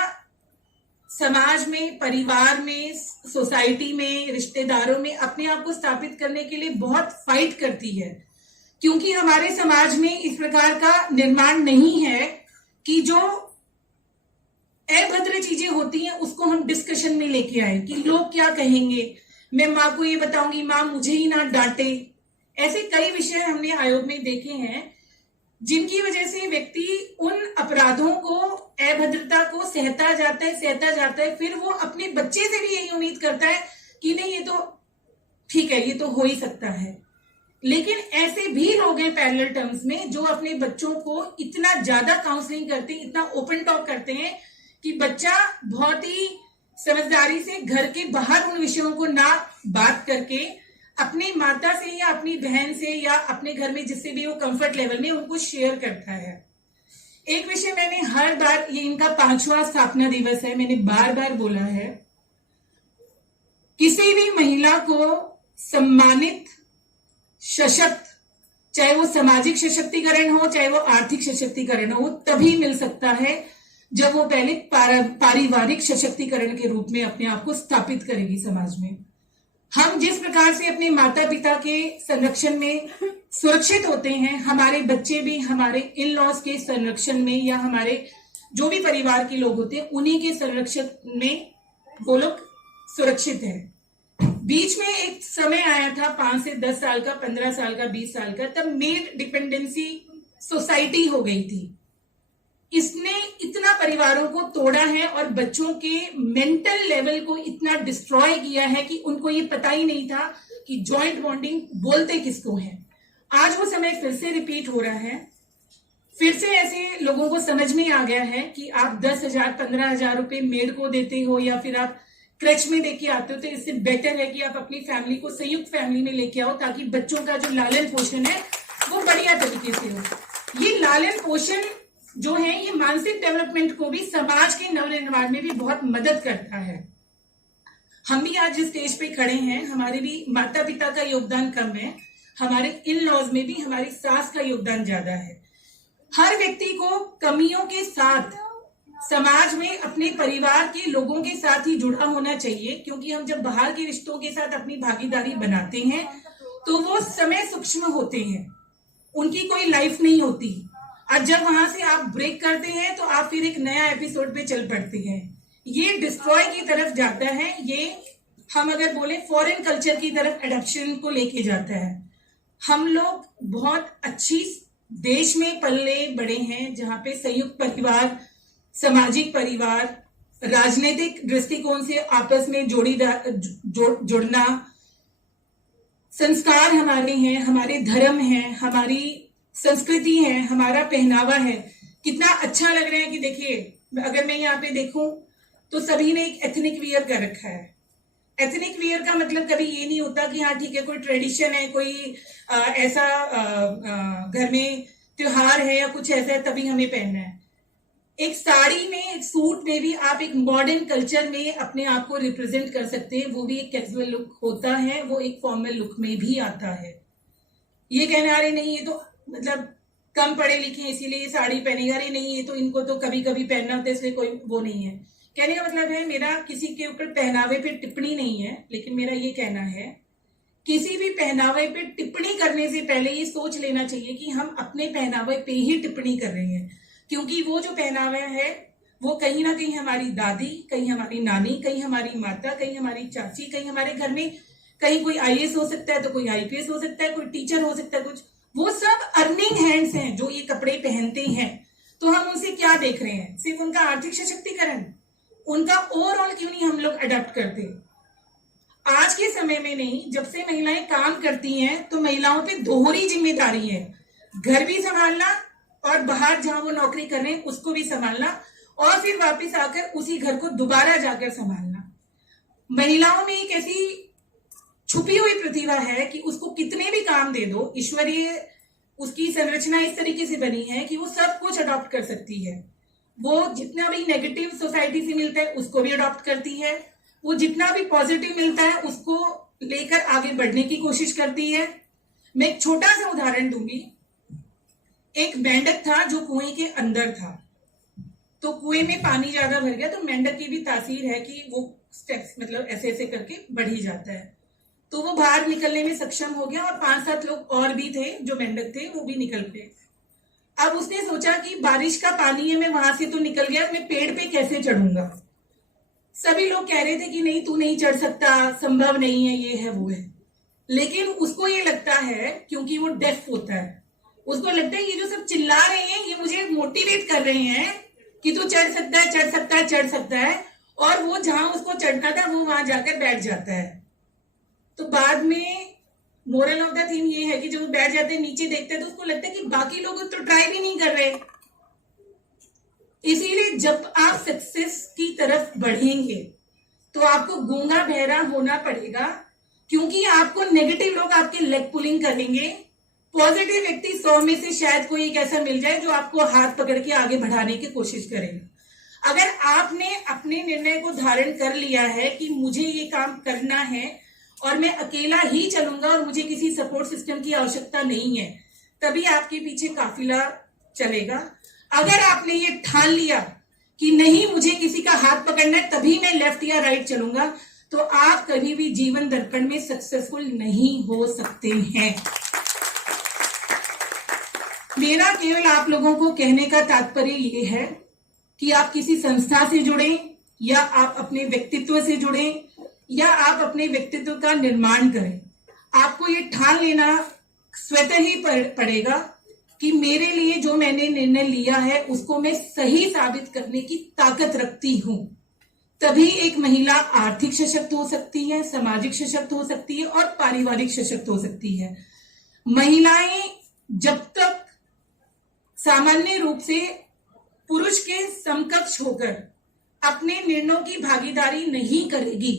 समाज में, परिवार में, सोसाइटी में, रिश्तेदारों में अपने आप को स्थापित करने के लिए बहुत फाइट करती है, क्योंकि हमारे समाज में इस प्रकार का निर्माण नहीं है कि जो अभद्र चीजें होती हैं उसको हम डिस्कशन में लेके आए कि लोग क्या कहेंगे, मैं माँ को ये बताऊंगी, माँ मुझे ही ना डांटे। ऐसे कई विषय हमने आयोग में देखे हैं जिनकी वजह से व्यक्ति उन अपराधों को, अभद्रता को सहता जाता है, फिर वो अपने बच्चे से भी यही उम्मीद करता है कि नहीं ये तो ठीक है, ये तो हो ही सकता है। लेकिन ऐसे भी लोग हैं पैरेलल टर्म्स में जो अपने बच्चों को इतना ज्यादा काउंसलिंग करते हैं, इतना ओपन टॉक करते हैं कि बच्चा बहुत ही समझदारी से घर के बाहर उन विषयों को ना बात करके अपनी माता से या अपनी बहन से या अपने घर में जिससे भी वो कंफर्ट लेवल में उनको शेयर करता है। एक विषय मैंने हर बार, ये इनका 5वां स्थापना दिवस है, मैंने बार बार बोला है, किसी भी महिला को सम्मानित, सशक्त, चाहे वो सामाजिक सशक्तिकरण हो चाहे वो आर्थिक सशक्तिकरण हो, तभी मिल सकता है जब वो पहले पारिवारिक सशक्तिकरण के रूप में अपने आप को स्थापित करेगी समाज में। हम जिस प्रकार से अपने माता पिता के संरक्षण में सुरक्षित होते हैं, हमारे बच्चे भी हमारे इन लॉज के संरक्षण में या हमारे जो भी परिवार के लोग होते हैं उन्हीं के संरक्षण में वो लोग सुरक्षित हैं। बीच में एक समय आया था 5 से 10 साल का, 15 साल का, 20 साल का, तब मेड डिपेंडेंसी सोसाइटी हो गई थी। इसने इतना परिवारों को तोड़ा है और बच्चों के मेंटल लेवल को इतना डिस्ट्रॉय किया है कि उनको ये पता ही नहीं था कि जॉइंट बॉन्डिंग बोलते किसको है। आज वो समय फिर से रिपीट हो रहा है, फिर से ऐसे लोगों को समझ में आ गया है कि आप 10,000 15,000 रुपए मेड को देते हो या फिर आप क्रच में लेके आते हो, तो इससे बेटर है कि आप अपनी फैमिली को संयुक्त फैमिली में लेके आओ ताकि बच्चों का जो लालन पोषण है वो बढ़िया तरीके से हो। ये लालन पोषण जो है ये मानसिक डेवलपमेंट को भी, समाज के नवनिर्माण में भी बहुत मदद करता है। हम भी आज जिस स्टेज पे खड़े हैं, हमारे भी माता पिता का योगदान कम है, हमारे इन लॉज में भी हमारी सास का योगदान ज्यादा है। हर व्यक्ति को कमियों के साथ समाज में अपने परिवार के लोगों के साथ ही जुड़ा होना चाहिए, क्योंकि हम जब बाहर के रिश्तों के साथ अपनी भागीदारी बनाते हैं तो वो समय सूक्ष्म होते हैं, उनकी कोई लाइफ नहीं होती। और जब वहां से आप ब्रेक करते हैं तो आप फिर एक नया एपिसोड पे चल पड़ते हैं। ये डिस्ट्रॉय की तरफ जाता है, ये हम अगर बोले फॉरेन कल्चर की तरफ एडॉप्शन को लेके जाता है। हम लोग बहुत अच्छी देश में पले बड़े हैं जहां पे संयुक्त परिवार, सामाजिक परिवार, राजनीतिक दृष्टिकोण से आपस में जुड़ना, संस्कार हमारे हैं, हमारे धर्म हैं, हमारी संस्कृति है, हमारा पहनावा है। कितना अच्छा लग रहा है कि देखिए अगर मैं यहाँ पे देखूं तो सभी ने एक एथनिक वियर कर रखा है। एथनिक वियर का मतलब कभी ये नहीं होता कि हाँ ठीक है कोई ट्रेडिशन है, कोई ऐसा घर में त्योहार है या कुछ ऐसा है तभी हमें पहनना है। एक साड़ी में, एक सूट में भी आप एक मॉडर्न कल्चर में अपने आप को रिप्रेजेंट कर सकते हैं, वो भी एक कैजुअल लुक होता है, वो एक फॉर्मल लुक में भी आता है। ये कहने आ रहे नहीं ये तो मतलब कम पढ़े लिखे इसीलिए ये साड़ी पहनेगा, अरे नहीं ये तो इनको तो कभी कभी पहनना होता है इसलिए कोई वो नहीं है। कहने का मतलब है मेरा किसी के ऊपर पहनावे पे टिप्पणी नहीं है, लेकिन मेरा ये कहना है किसी भी पहनावे पे टिप्पणी करने से पहले ये सोच लेना चाहिए कि हम अपने पहनावे पे ही टिप्पणी कर रहे हैं, क्योंकि वो जो पहनावा है वो कहीं ना कहीं हमारी दादी, कहीं हमारी नानी, कहीं हमारी माता, कहीं हमारी चाची, कहीं हमारे घर में कहीं कोई IAS हो सकता है तो कोई IPS हो सकता है, कोई टीचर हो सकता है, कुछ वो सब अर्निंग हैंड्स हैं जो ये कपड़े पहनते हैं। तो हम उनसे क्या देख रहे हैं? सिर्फ उनका आर्थिक सशक्तिकरण, उनका ओवरऑल क्यों नहीं हम लोग अडॉप्ट करते? आज के समय में नहीं, जब से महिलाएं काम करती हैं तो महिलाओं पे दोहरी जिम्मेदारी है, घर भी संभालना और बाहर जहां वो नौकरी कर रहे हैं उसको भी संभालना और फिर वापस आकर उसी घर को दोबारा जाकर संभालना। महिलाओं में एक ऐसी छुपी हुई प्रतिभा है कि उसको कितने भी काम दे दो, ईश्वरीय उसकी संरचना इस तरीके से बनी है कि वो सब कुछ अडॉप्ट कर सकती है। वो जितना भी नेगेटिव सोसाइटी से मिलता है उसको भी अडॉप्ट करती है, वो जितना भी पॉजिटिव मिलता है उसको लेकर आगे बढ़ने की कोशिश करती है। मैं एक छोटा सा उदाहरण दूंगी। एक मेंढक था जो कुएं के अंदर था, तो कुएं में पानी ज्यादा भर गया तो मेंढक की भी तासीर है कि वो स्टेप्स मतलब ऐसे ऐसे करके बढ़ ही जाता है। तो वो बाहर निकलने में सक्षम हो गया और 5-7 लोग और भी थे जो मेंढक थे, वो भी निकल गए। अब उसने सोचा कि बारिश का पानी है, मैं वहां से तो निकल गया, मैं पेड़ पे कैसे चढ़ूंगा। सभी लोग कह रहे थे कि नहीं, तू नहीं चढ़ सकता, संभव नहीं है, ये है वो है। लेकिन उसको ये लगता है, क्योंकि वो डेफ होता है, उसको लगता है ये जो सब चिल्ला रहे हैं ये मुझे मोटिवेट कर रहे हैं कि तू चढ़ सकता है, चढ़ सकता है, चढ़ सकता है। और वो जहां उसको चढ़ना था वो वहां जाकर बैठ जाता है। तो बाद में मोरल ऑफ द थीम ये है कि जब वो बैठ जाते हैं, नीचे देखते हैं, तो उसको लगता है कि बाकी लोग तो ट्राई भी नहीं कर रहे। इसीलिए जब आप सक्सेस की तरफ बढ़ेंगे तो आपको गूंगा बहरा होना पड़ेगा, क्योंकि आपको नेगेटिव लोग आपके लेग पुलिंग करेंगे। पॉजिटिव व्यक्ति 100 में से शायद कोई एक ऐसा मिल जाए जो आपको हाथ पकड़ के आगे बढ़ाने की कोशिश करेगा। अगर आपने अपने निर्णय को धारण कर लिया है कि मुझे ये काम करना है और मैं अकेला ही चलूंगा और मुझे किसी सपोर्ट सिस्टम की आवश्यकता नहीं है, तभी आपके पीछे काफिला चलेगा। अगर आपने ये ठान लिया कि नहीं, मुझे किसी का हाथ पकड़ना है तभी मैं लेफ्ट या राइट चलूंगा, तो आप कभी भी जीवन दर्पण में सक्सेसफुल नहीं हो सकते हैं। मेरा केवल आप लोगों को कहने का तात्पर्य ये है कि आप किसी संस्था से जुड़ें, या आप अपने व्यक्तित्व से जुड़ें, या आप अपने व्यक्तित्व का निर्माण करें। आपको ये ठान लेना स्वतः ही पड़ेगा कि मेरे लिए जो मैंने निर्णय लिया है उसको मैं सही साबित करने की ताकत रखती हूं। तभी एक महिला आर्थिक सशक्त हो सकती है, सामाजिक सशक्त हो सकती है और पारिवारिक सशक्त हो सकती है। महिलाएं जब तक सामान्य रूप से पुरुष के समकक्ष होकर अपने निर्णयों की भागीदारी नहीं करेगी,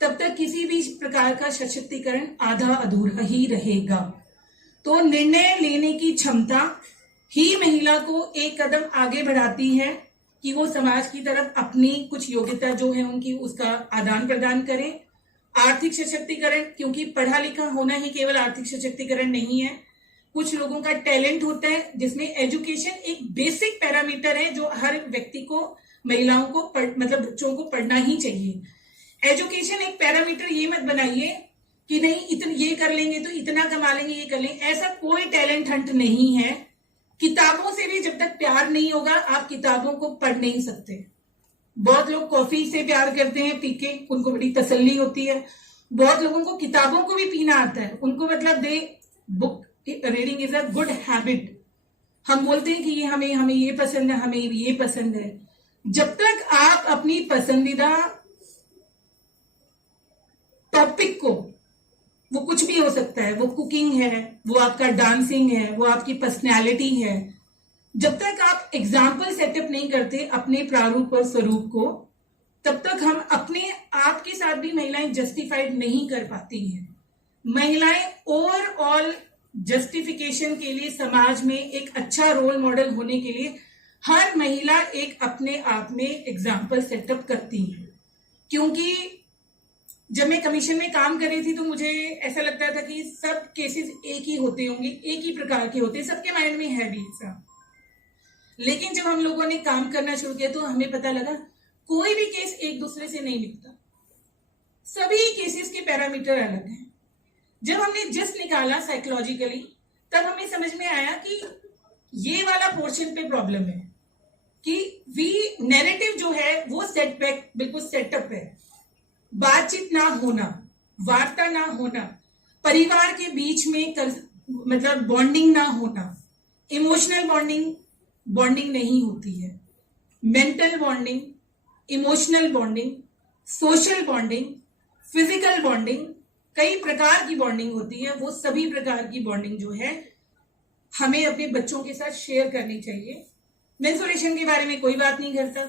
तब तक किसी भी प्रकार का सशक्तिकरण आधा अधूरा ही रहेगा। तो निर्णय लेने की क्षमता ही महिला को एक कदम आगे बढ़ाती है कि वो समाज की तरफ अपनी कुछ योग्यता जो है उनकी, उसका आदान प्रदान करे। आर्थिक सशक्तिकरण, क्योंकि पढ़ा लिखा होना ही केवल आर्थिक सशक्तिकरण नहीं है। कुछ लोगों का टैलेंट होता है, जिसमें एजुकेशन एक बेसिक पैरामीटर है जो हर व्यक्ति को, महिलाओं को मतलब बच्चों को पढ़ना ही चाहिए। एजुकेशन एक पैरामीटर ये मत बनाइए कि नहीं इतने ये कर लेंगे तो इतना कमा लेंगे, ये कर लेंगे। ऐसा कोई टैलेंट हंट नहीं है। किताबों से भी जब तक प्यार नहीं होगा आप किताबों को पढ़ नहीं सकते। बहुत लोग कॉफी से प्यार करते हैं, पी के उनको बड़ी तसल्ली होती है। बहुत लोगों को किताबों को भी पीना आता है, उनको मतलब book reading is a good habit. हम बोलते हैं कि ये हमें ये पसंद है, हमें ये पसंद है। जब तक आप अपनी पसंदीदा टॉपिक को, वो कुछ भी हो सकता है, वो कुकिंग है, वो आपका डांसिंग है, वो आपकी पर्सनैलिटी है, जब तक आप एग्जाम्पल सेटअप नहीं करते अपने प्रारूप और स्वरूप को, तब तक हम अपने आप के साथ भी महिलाएं जस्टिफाइड नहीं कर पाती हैं। महिलाएं ओवरऑल जस्टिफिकेशन के लिए, समाज में एक अच्छा रोल मॉडल होने के लिए हर महिला एक अपने आप में एग्जाम्पल सेटअप करती है। क्योंकि जब मैं कमीशन में काम कर रही थी तो मुझे ऐसा लगता था कि सब केसेस एक ही होते होंगे, एक ही प्रकार के होते हैं, सबके माइंड में है भी ऐसा। लेकिन जब हम लोगों ने काम करना शुरू किया तो हमें पता लगा कोई भी केस एक दूसरे से नहीं मिलता, सभी केसेस के पैरामीटर अलग हैं। जब हमने जस्ट निकाला साइकोलॉजिकली, तब हमें समझ में आया कि ये वाला पोर्शन पे प्रॉब्लम है कि नैरेटिव जो है वो सेटबैक, बिल्कुल सेटअप है। बातचीत ना होना, वार्ता ना होना, परिवार के बीच में मतलब बॉन्डिंग ना होना, इमोशनल बॉन्डिंग नहीं होती है। Mental bonding, emotional bonding, social bonding, physical bonding, कई प्रकार की बॉन्डिंग होती है। वो सभी प्रकार की बॉन्डिंग जो है हमें अपने बच्चों के साथ शेयर करनी चाहिए। मेंस्ट्रुएशन के बारे में कोई बात नहीं करता।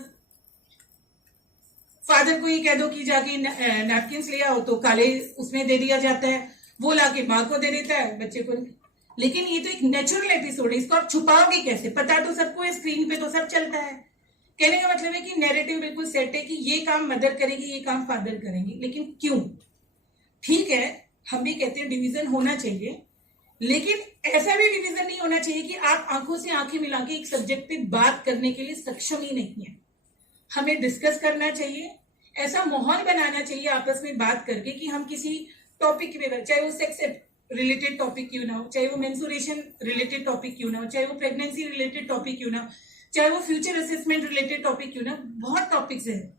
फादर को ये कह दो कि जाके नैपकिन्स ले आओ तो काले उसमें दे दिया जाता है, वो लाके माँ को दे देता है, बच्चे को। लेकिन ये तो एक नेचुरल एपिसोड है, इसको आप छुपाओगे कैसे? पता तो सबको है, स्क्रीन पे तो सब चलता है। कहने का मतलब है कि नैरेटिव बिल्कुल सेट है कि ये काम मदर करेगी, ये काम फादर करेंगे। लेकिन क्यों? ठीक है, हम भी कहते हैं डिवीजन होना चाहिए, लेकिन ऐसा भी डिवीजन नहीं होना चाहिए कि आप आंखों से आंखें मिला के एक सब्जेक्ट पे बात करने के लिए सक्षम ही नहीं है। हमें डिस्कस करना चाहिए, ऐसा माहौल बनाना चाहिए आपस में बात करके कि हम किसी टॉपिक पे, चाहे वो सेक्स रिलेटेड टॉपिक क्यों ना हो, चाहे वो मेंसुरेशन रिलेटेड टॉपिक क्यों ना हो, चाहे वो प्रेगनेंसी रिलेटेड टॉपिक क्यों ना हो, चाहे वो फ्यूचर असेसमेंट रिलेटेड टॉपिक क्यों ना, बहुत टॉपिक्स हैं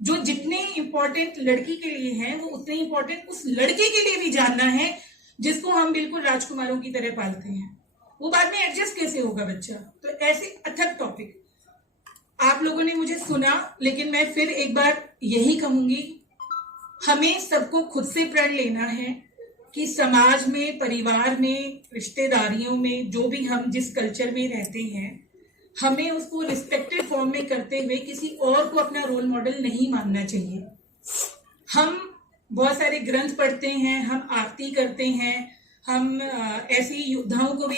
जो जितने इंपॉर्टेंट लड़की के लिए हैं वो उतने इंपॉर्टेंट उस लड़के के लिए भी जानना है जिसको हम बिल्कुल राजकुमारों की तरह पालते हैं। वो बाद में एडजस्ट कैसे होगा बच्चा। तो ऐसे अथक टॉपिक आप लोगों ने मुझे सुना, लेकिन मैं फिर एक बार यही कहूंगी, हमें सबको खुद से प्रण लेना है कि समाज में, परिवार में, रिश्तेदारियों में, जो भी हम जिस कल्चर में रहते हैं, हमें उसको रिस्पेक्टेड फॉर्म में करते हुए किसी और को अपना रोल मॉडल नहीं मानना चाहिए। हम बहुत सारे ग्रंथ पढ़ते हैं, हम आरती करते हैं, हम ऐसी योद्धाओं को भी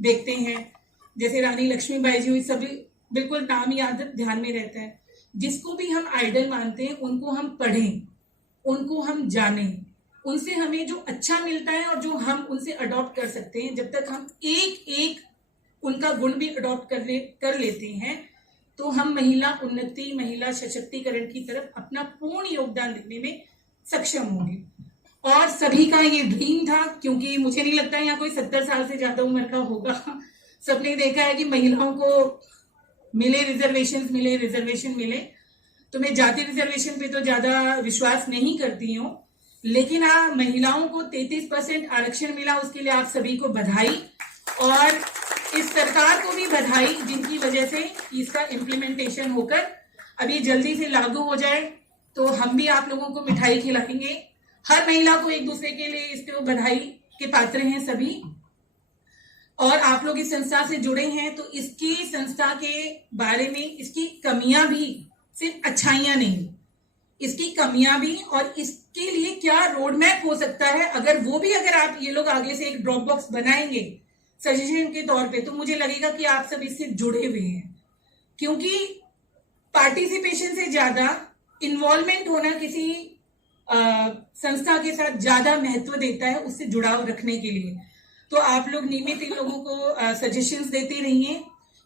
देखते हैं, जैसे रानी लक्ष्मीबाई जी हुई, सभी बिल्कुल नाम याद ध्यान में रहता है। जिसको भी हम आइडल मानते हैं उनको हम पढ़ें, उनको हम जानें, उनसे हमें जो अच्छा मिलता है और जो हम उनसे अडॉप्ट कर सकते हैं, जब तक हम एक एक उनका गुण भी अडॉप्ट कर लेते हैं तो हम महिला उन्नति, महिला सशक्तिकरण की तरफ अपना पूर्ण योगदान देने में सक्षम होंगे। और सभी का ये ड्रीम था, क्योंकि मुझे नहीं लगता यहाँ कोई 70 साल से ज्यादा उम्र का होगा। सबने देखा है कि महिलाओं को मिले रिजर्वेशन मिले। तो मैं जाति रिजर्वेशन पे तो ज्यादा विश्वास नहीं करती हूँ, लेकिन हाँ, महिलाओं को 33% आरक्षण मिला, उसके लिए आप सभी को बधाई, और इस सरकार को भी बधाई जिनकी वजह से इसका इम्प्लीमेंटेशन होकर अभी जल्दी से लागू हो जाए। तो हम भी आप लोगों को मिठाई खिलाएंगे, हर महिला को एक दूसरे के लिए इसको बधाई के पात्र हैं सभी। और आप लोग इस संस्था से जुड़े हैं तो इसकी संस्था के बारे में, इसकी कमियां भी, सिर्फ अच्छाइयां नहीं, इसकी कमियां भी, और इसके लिए क्या रोड मैप हो सकता है, अगर आप ये लोग आगे से एक ड्रॉप बॉक्स बनाएंगे सजेशन के तौर पे, तो मुझे लगेगा कि आप सब इससे जुड़े हुए हैं। क्योंकि पार्टिसिपेशन से ज्यादा इन्वॉल्वमेंट होना किसी संस्था के साथ ज्यादा महत्व देता है, उससे जुड़ाव रखने के लिए। तो आप लोग नियमित इन लोगों को सजेशंस देते रहिए,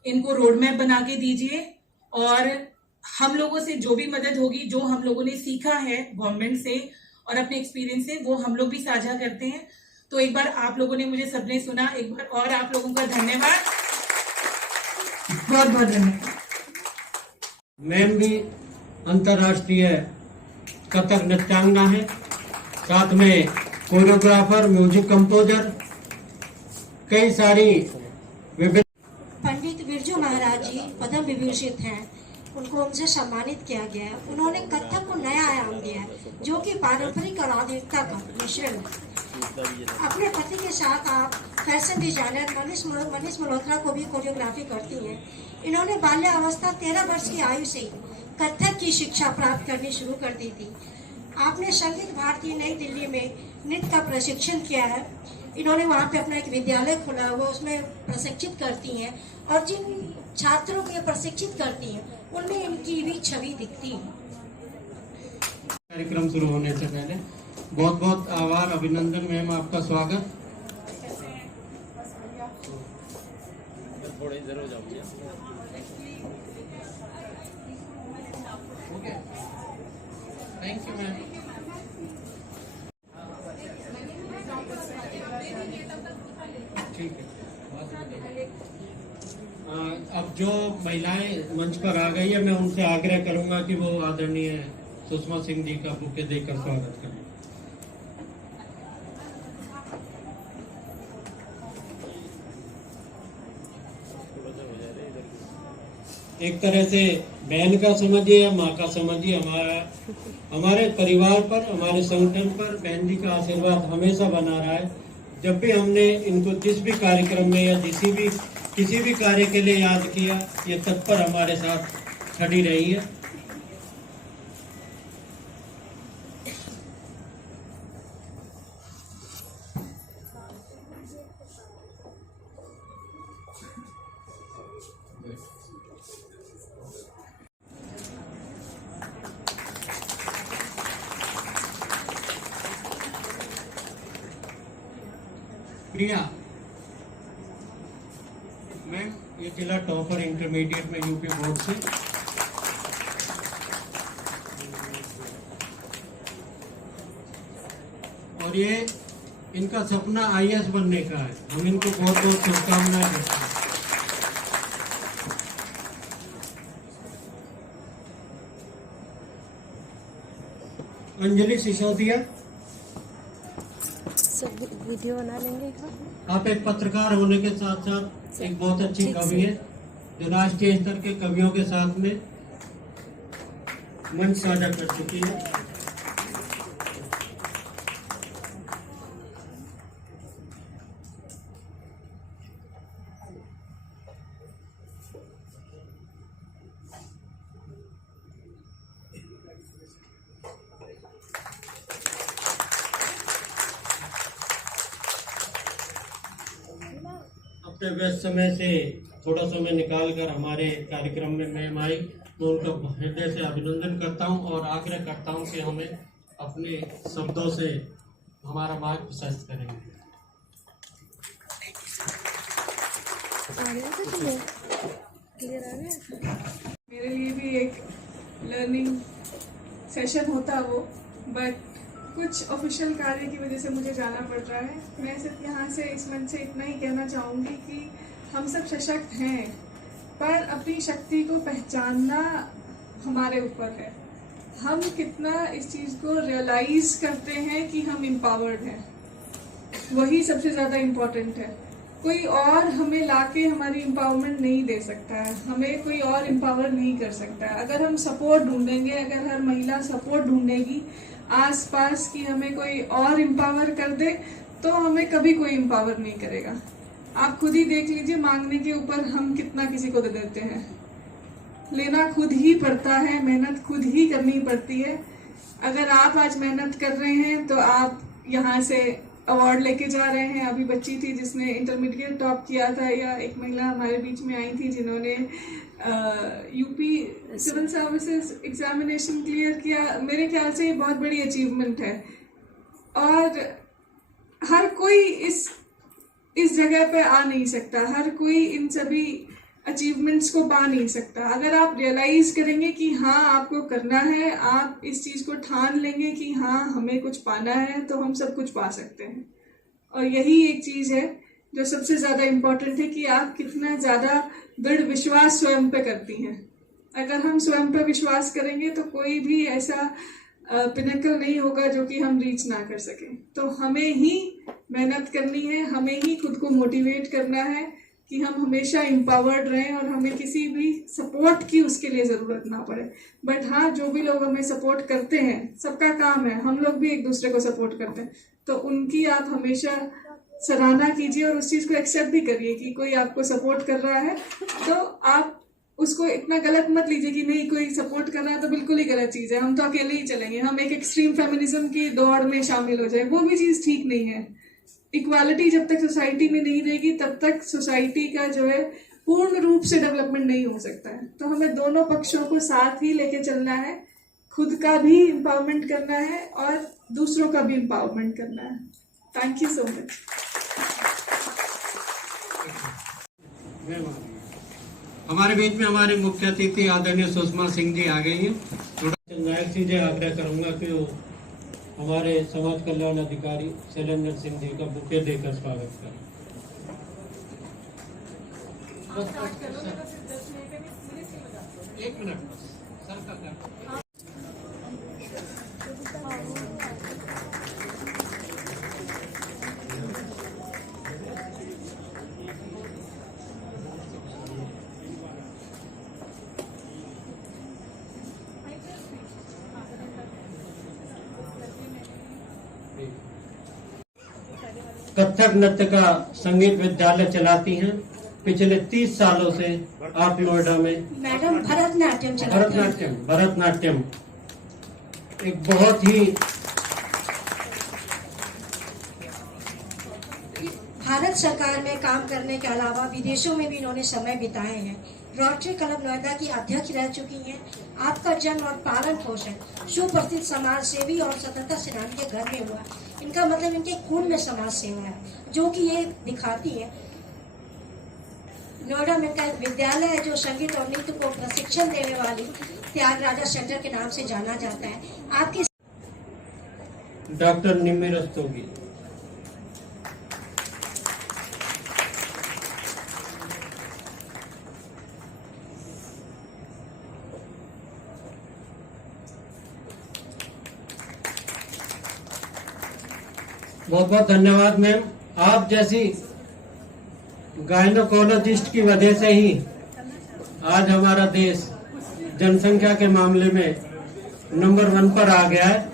इनको रोड मैप बना के दीजिए, और हम लोगों से जो भी मदद होगी, जो हम लोगों ने सीखा है गवर्नमेंट से और अपने एक्सपीरियंस से, वो हम लोग भी साझा करते हैं। तो एक बार आप लोगों ने मुझे सबने सुना, एक बार और आप लोगों का धन्यवाद, बहुत बहुत धन्यवाद। मैम भी अंतर्राष्ट्रीय कथक नृत्यांगना है, साथ में कोरियोग्राफर, म्यूजिक कंपोजर, कई सारी विभिन्न। पंडित बिरजू महाराज जी पद्म विभूषित हैं, उनको उनसे सम्मानित किया गया है। उन्होंने कथक को नया आयाम दिया है, जो कि पारंपरिक और आधुनिकता का मिश्रण है। अपने पति के साथ आप फैशन डिजाइनर मनीष मल्होत्रा को भी कोरियोग्राफी करती हैं। इन्होंने बाल्यावस्था 13 वर्ष की आयु से कथक की शिक्षा प्राप्त करनी शुरू कर दी थी। आपने संगीत भारती नई दिल्ली में नृत्य का प्रशिक्षण किया है। इन्होंने वहाँ पे अपना एक विद्यालय खोला हुआ, उसमें प्रशिक्षित करती हैं, और जिन छात्रों को प्रशिक्षित करती हैं उनमें इनकी भी छवि दिखती है। कार्यक्रम शुरू होने से पहले बहुत बहुत आभार, अभिनंदन मैम, आपका स्वागत। थोड़ी जरूर जाऊंगी। Thank you ma'am. ठीक है। अब जो महिलाएं मंच पर आ गई है, मैं उनसे आग्रह करूंगा कि वो आदरणीय सुषमा सिंह जी का बुके देकर स्वागत करें। एक तरह से बहन का समझिए या माँ का समझिए, हमारे परिवार पर, हमारे संगठन पर बहन जी का आशीर्वाद हमेशा बना रहा है। जब भी हमने इनको जिस भी कार्यक्रम में या किसी भी कार्य के लिए याद किया, ये तत्पर हमारे साथ खड़ी रही है। प्रिया मैम, ये जिला टॉपर इंटरमीडिएट में यूपी बोर्ड से, और और ये इनका सपना IAS बनने का है। हम इनको बहुत बहुत शुभकामनाएं देते हैं। अंजलि सिसोदिया, वीडियो बना लेंगे। आप एक पत्रकार होने के साथ साथ एक बहुत अच्छी कवि है जो राष्ट्रीय स्तर के कवियों के साथ में मंच साझा कर चुकी है। अपने व्यस्त समय से थोड़ा समय निकाल कर हमारे कार्यक्रम में मैम आई, तो उनका हृदय से अभिनंदन करता हूं और आग्रह करता हूं कि हमें अपने शब्दों से हमारा मार्ग प्रशस्त करेंगे। मेरे लिए भी एक लर्निंग सेशन होता वो, बट कुछ ऑफिशियल कार्य की वजह से मुझे जाना पड़ रहा है। मैं सिर्फ यहाँ से इस मंच से इतना ही कहना चाहूँगी कि हम सब सशक्त हैं, पर अपनी शक्ति को पहचानना हमारे ऊपर है। हम कितना इस चीज़ को रियलाइज़ करते हैं कि हम एम्पावर्ड हैं, वही सबसे ज़्यादा इम्पोर्टेंट है। कोई और हमें लाके हमारी एम्पावरमेंट नहीं दे सकता है, हमें कोई और एम्पावर नहीं कर सकता है। अगर हम सपोर्ट ढूंढेंगे, अगर हर महिला सपोर्ट ढूंढेगी आसपास कि हमें कोई और एम्पावर कर दे, तो हमें कभी कोई एम्पावर नहीं करेगा। आप खुद ही देख लीजिए, मांगने के ऊपर हम कितना किसी को दे देते हैं। लेना खुद ही पड़ता है, मेहनत खुद ही करनी पड़ती है। अगर आप आज मेहनत कर रहे हैं तो आप यहाँ से अवार्ड लेके जा रहे हैं। अभी बच्ची थी जिसने इंटरमीडिएट टॉप किया था, या एक महिला हमारे बीच में आई थी जिन्होंने UP civil services examination clear किया। मेरे ख्याल से ये बहुत बड़ी अचीवमेंट है, और हर कोई इस जगह पे आ नहीं सकता, हर कोई इन सभी अचीवमेंट्स को पा नहीं सकता। अगर आप रियलाइज करेंगे कि हाँ आपको करना है, आप इस चीज़ को ठान लेंगे कि हाँ हमें कुछ पाना है, तो हम सब कुछ पा सकते हैं। और यही एक चीज़ है जो सबसे ज़्यादा इम्पोर्टेंट है कि आप कितना ज़्यादा दृढ़ विश्वास स्वयं पे करती हैं। अगर हम स्वयं पे विश्वास करेंगे तो कोई भी ऐसा पिनकल नहीं होगा जो कि हम रीच ना कर सकें। तो हमें ही मेहनत करनी है, हमें ही खुद को मोटिवेट करना है कि हम हमेशा एम्पावर्ड रहें और हमें किसी भी सपोर्ट की उसके लिए ज़रूरत ना पड़े। बट हाँ, जो भी लोग हमें सपोर्ट करते हैं, सबका काम है, हम लोग भी एक दूसरे को सपोर्ट करते हैं, तो उनकी आप हमेशा सराहना कीजिए और उस चीज़ को एक्सेप्ट भी करिए कि कोई आपको सपोर्ट कर रहा है तो आप उसको इतना गलत मत लीजिए कि नहीं कोई सपोर्ट कर रहा है तो बिल्कुल ही गलत चीज़ है, हम तो अकेले ही चलेंगे, हम एक एक्सट्रीम फेमिनिज्म की दौड़ में शामिल हो जाए, वो भी चीज़ ठीक नहीं है। इक्वालिटी जब तक सोसाइटी में नहीं रहेगी तब तक सोसाइटी का जो है पूर्ण रूप से डेवलपमेंट नहीं हो सकता है। तो हमें दोनों पक्षों को साथ ही लेके चलना है, खुद का भी एम्पावरमेंट करना है और दूसरों का भी एम्पावरमेंट करना है। Thank you so much. हमारे बीच में हमारे मुख्य अतिथि आदरणीय सुषमा सिंह जी आ गई हैं। थोड़ा नायक सीधे आग्रह करूंगा कि वो हमारे समाज कल्याण अधिकारी शैलेंद्र सिंह जी का बुके देकर स्वागत करें। एक मिनट बस, सर का कर। कथक नृत्य का संगीत विद्यालय चलाती हैं। पिछले 30 सालों से आप नोएडा में मैडम भरतनाट्यम चलाती हैं। भरतनाट्यम एक बहुत ही भारत सरकार में काम करने के अलावा विदेशों में भी इन्होंने समय बिताए हैं। रोटरी क्लब नोएडा की अध्यक्ष रह चुकी हैं। आपका जन्म और पालन पोषण सुप्रसिद्ध समाज सेवी और स्वतंत्रता सेनानी के घर में हुआ। इनका मतलब इनके खून में समाज सेवा है, जो कि ये दिखाती है। नोएडा में इनका एक विद्यालय है जो संगीत और नृत्य को प्रशिक्षण देने वाली त्यागराजा सेंटर के नाम से जाना जाता है। आपकी डॉक्टर निम्मी रस्तोगी। बहुत बहुत धन्यवाद मैम। आप जैसी गायनोकोलॉजिस्ट की वजह से ही आज हमारा देश जनसंख्या के मामले में नंबर 1 पर आ गया है।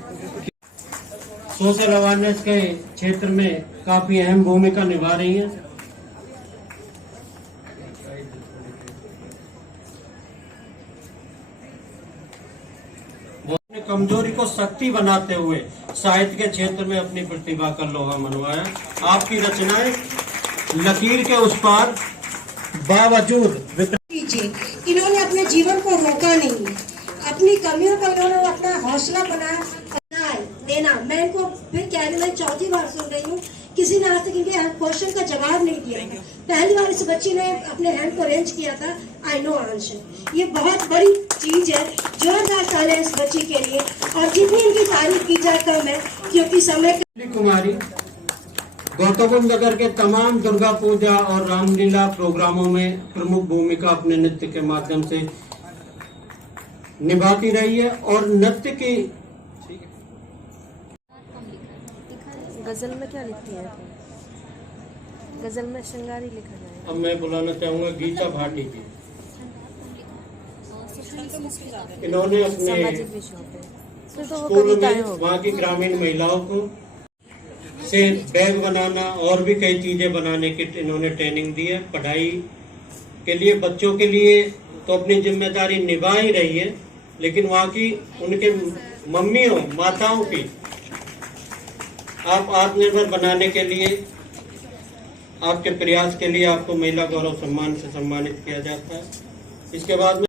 सोशल अवेयरनेस के क्षेत्र में काफी अहम भूमिका निभा रही है। अपनी कमजोरी को शक्ति बनाते हुए साहित्य के क्षेत्र में अपनी प्रतिभा का लोहा मनवाया। आपकी रचनाएं लकीर के उस पार बावजूद इन्होंने अपने जीवन को रोका नहीं, अपनी कमियों को इन्होंने अपना हौसला बनाया देना। मैं इनको फिर कह रही हूँ, मैं चौथी बार सुन रही हूँ, किसी ने आज तक इनके क्वेश्चन का जवाब नहीं दिया है। पहली बार इस बच्ची ने अपने हैंड को रेंज किया था, आई नो आंसर। ये बहुत बड़ी चीज है, जोरदार तालियां इस बच्ची के लिए। और जितनी इनकी तारीफ की जाए कम है, क्योंकि समय कुमारी गौतम नगर के तमाम दुर्गा पूजा और रामलीला प्रोग्रामों में प्रमुख भूमिका अपने नृत्य के माध्यम से निभाती रही है। और नृत्य की गजल में क्या लिखती है? गजल में श्रृंगारी लिखा जाए। अब मैं बुलाना चाहूंगा गीता भाटी जी। इन्होंने अपने सामाजिक विषयों पे तो वो स्कूल कविताएं में होगी। वहाँ की ग्रामीण महिलाओं को से बैग बनाना और भी कई चीजें बनाने की इन्होंने ट्रेनिंग दी है। पढ़ाई के लिए बच्चों के लिए तो अपनी जिम्मेदारी निभा ही रही है, लेकिन वहाँ की उनके मम्मियों माताओं की आप आत्मनिर्भर बनाने के लिए, आपके प्रयास के लिए आपको महिला गौरव सम्मान से सम्मानित किया जाता है। इसके बाद में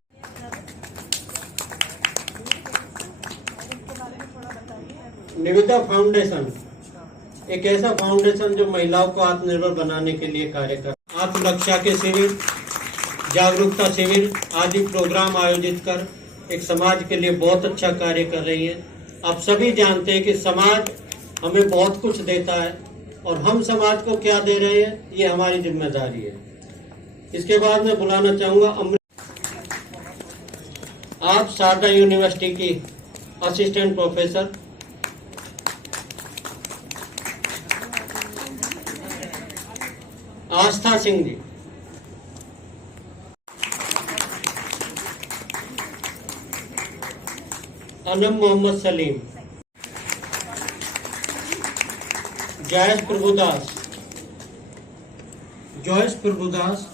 निविदा फाउंडेशन एक ऐसा फाउंडेशन जो महिलाओं को आत्मनिर्भर बनाने के लिए कार्य कर आत्मरक्षा के शिविर, जागरूकता शिविर आदि प्रोग्राम आयोजित कर एक समाज के लिए बहुत अच्छा कार्य कर रही है। आप सभी जानते हैं कि समाज हमें बहुत कुछ देता है और हम समाज को क्या दे रहे हैं, ये हमारी जिम्मेदारी है। इसके बाद मैं बुलाना चाहूंगा आप शारदा यूनिवर्सिटी की असिस्टेंट प्रोफेसर आस्था सिंह जी। अनम मोहम्मद सलीम, जॉयस प्रभुदास, जॉयस प्रभुदास,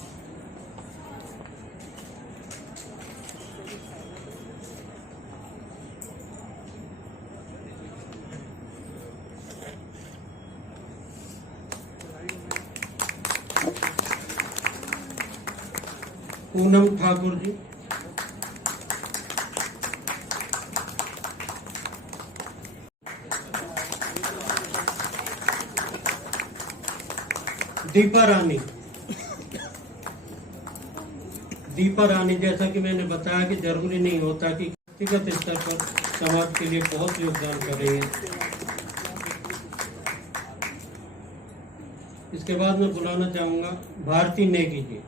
पूनम ठाकुर जी, दीपा रानी। दीपा रानी, जैसा कि मैंने बताया कि जरूरी नहीं होता कि व्यक्तिगत स्तर पर समाज के लिए बहुत योगदान कर रही है। इसके बाद मैं बुलाना चाहूंगा भारती नेगी जी।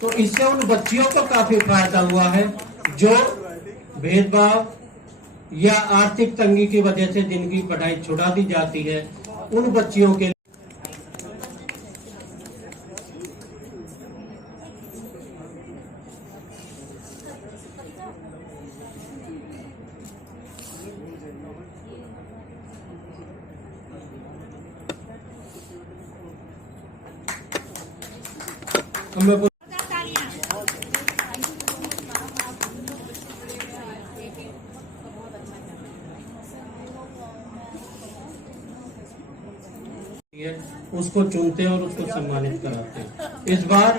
तो इससे उन बच्चियों को काफी फायदा हुआ है जो भेदभाव या आर्थिक तंगी की वजह से जिनकी पढ़ाई छुड़ा दी जाती है, उन बच्चियों के हमें उसको चुनते हैं और उसको सम्मानित कराते हैं। इस बार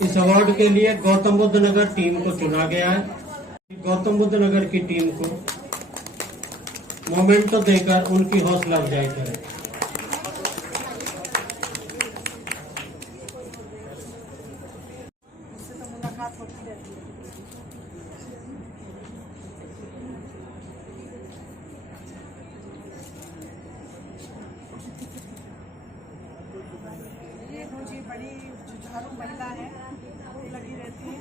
इस अवार्ड के लिए गौतम बुद्ध नगर टीम को चुना गया है। गौतम बुद्ध नगर की टीम को मोमेंटो देकर उनकी हौसला अफजाई करें। ये मुझे बड़ी जुझारू महिला है, खूब लगी रहती है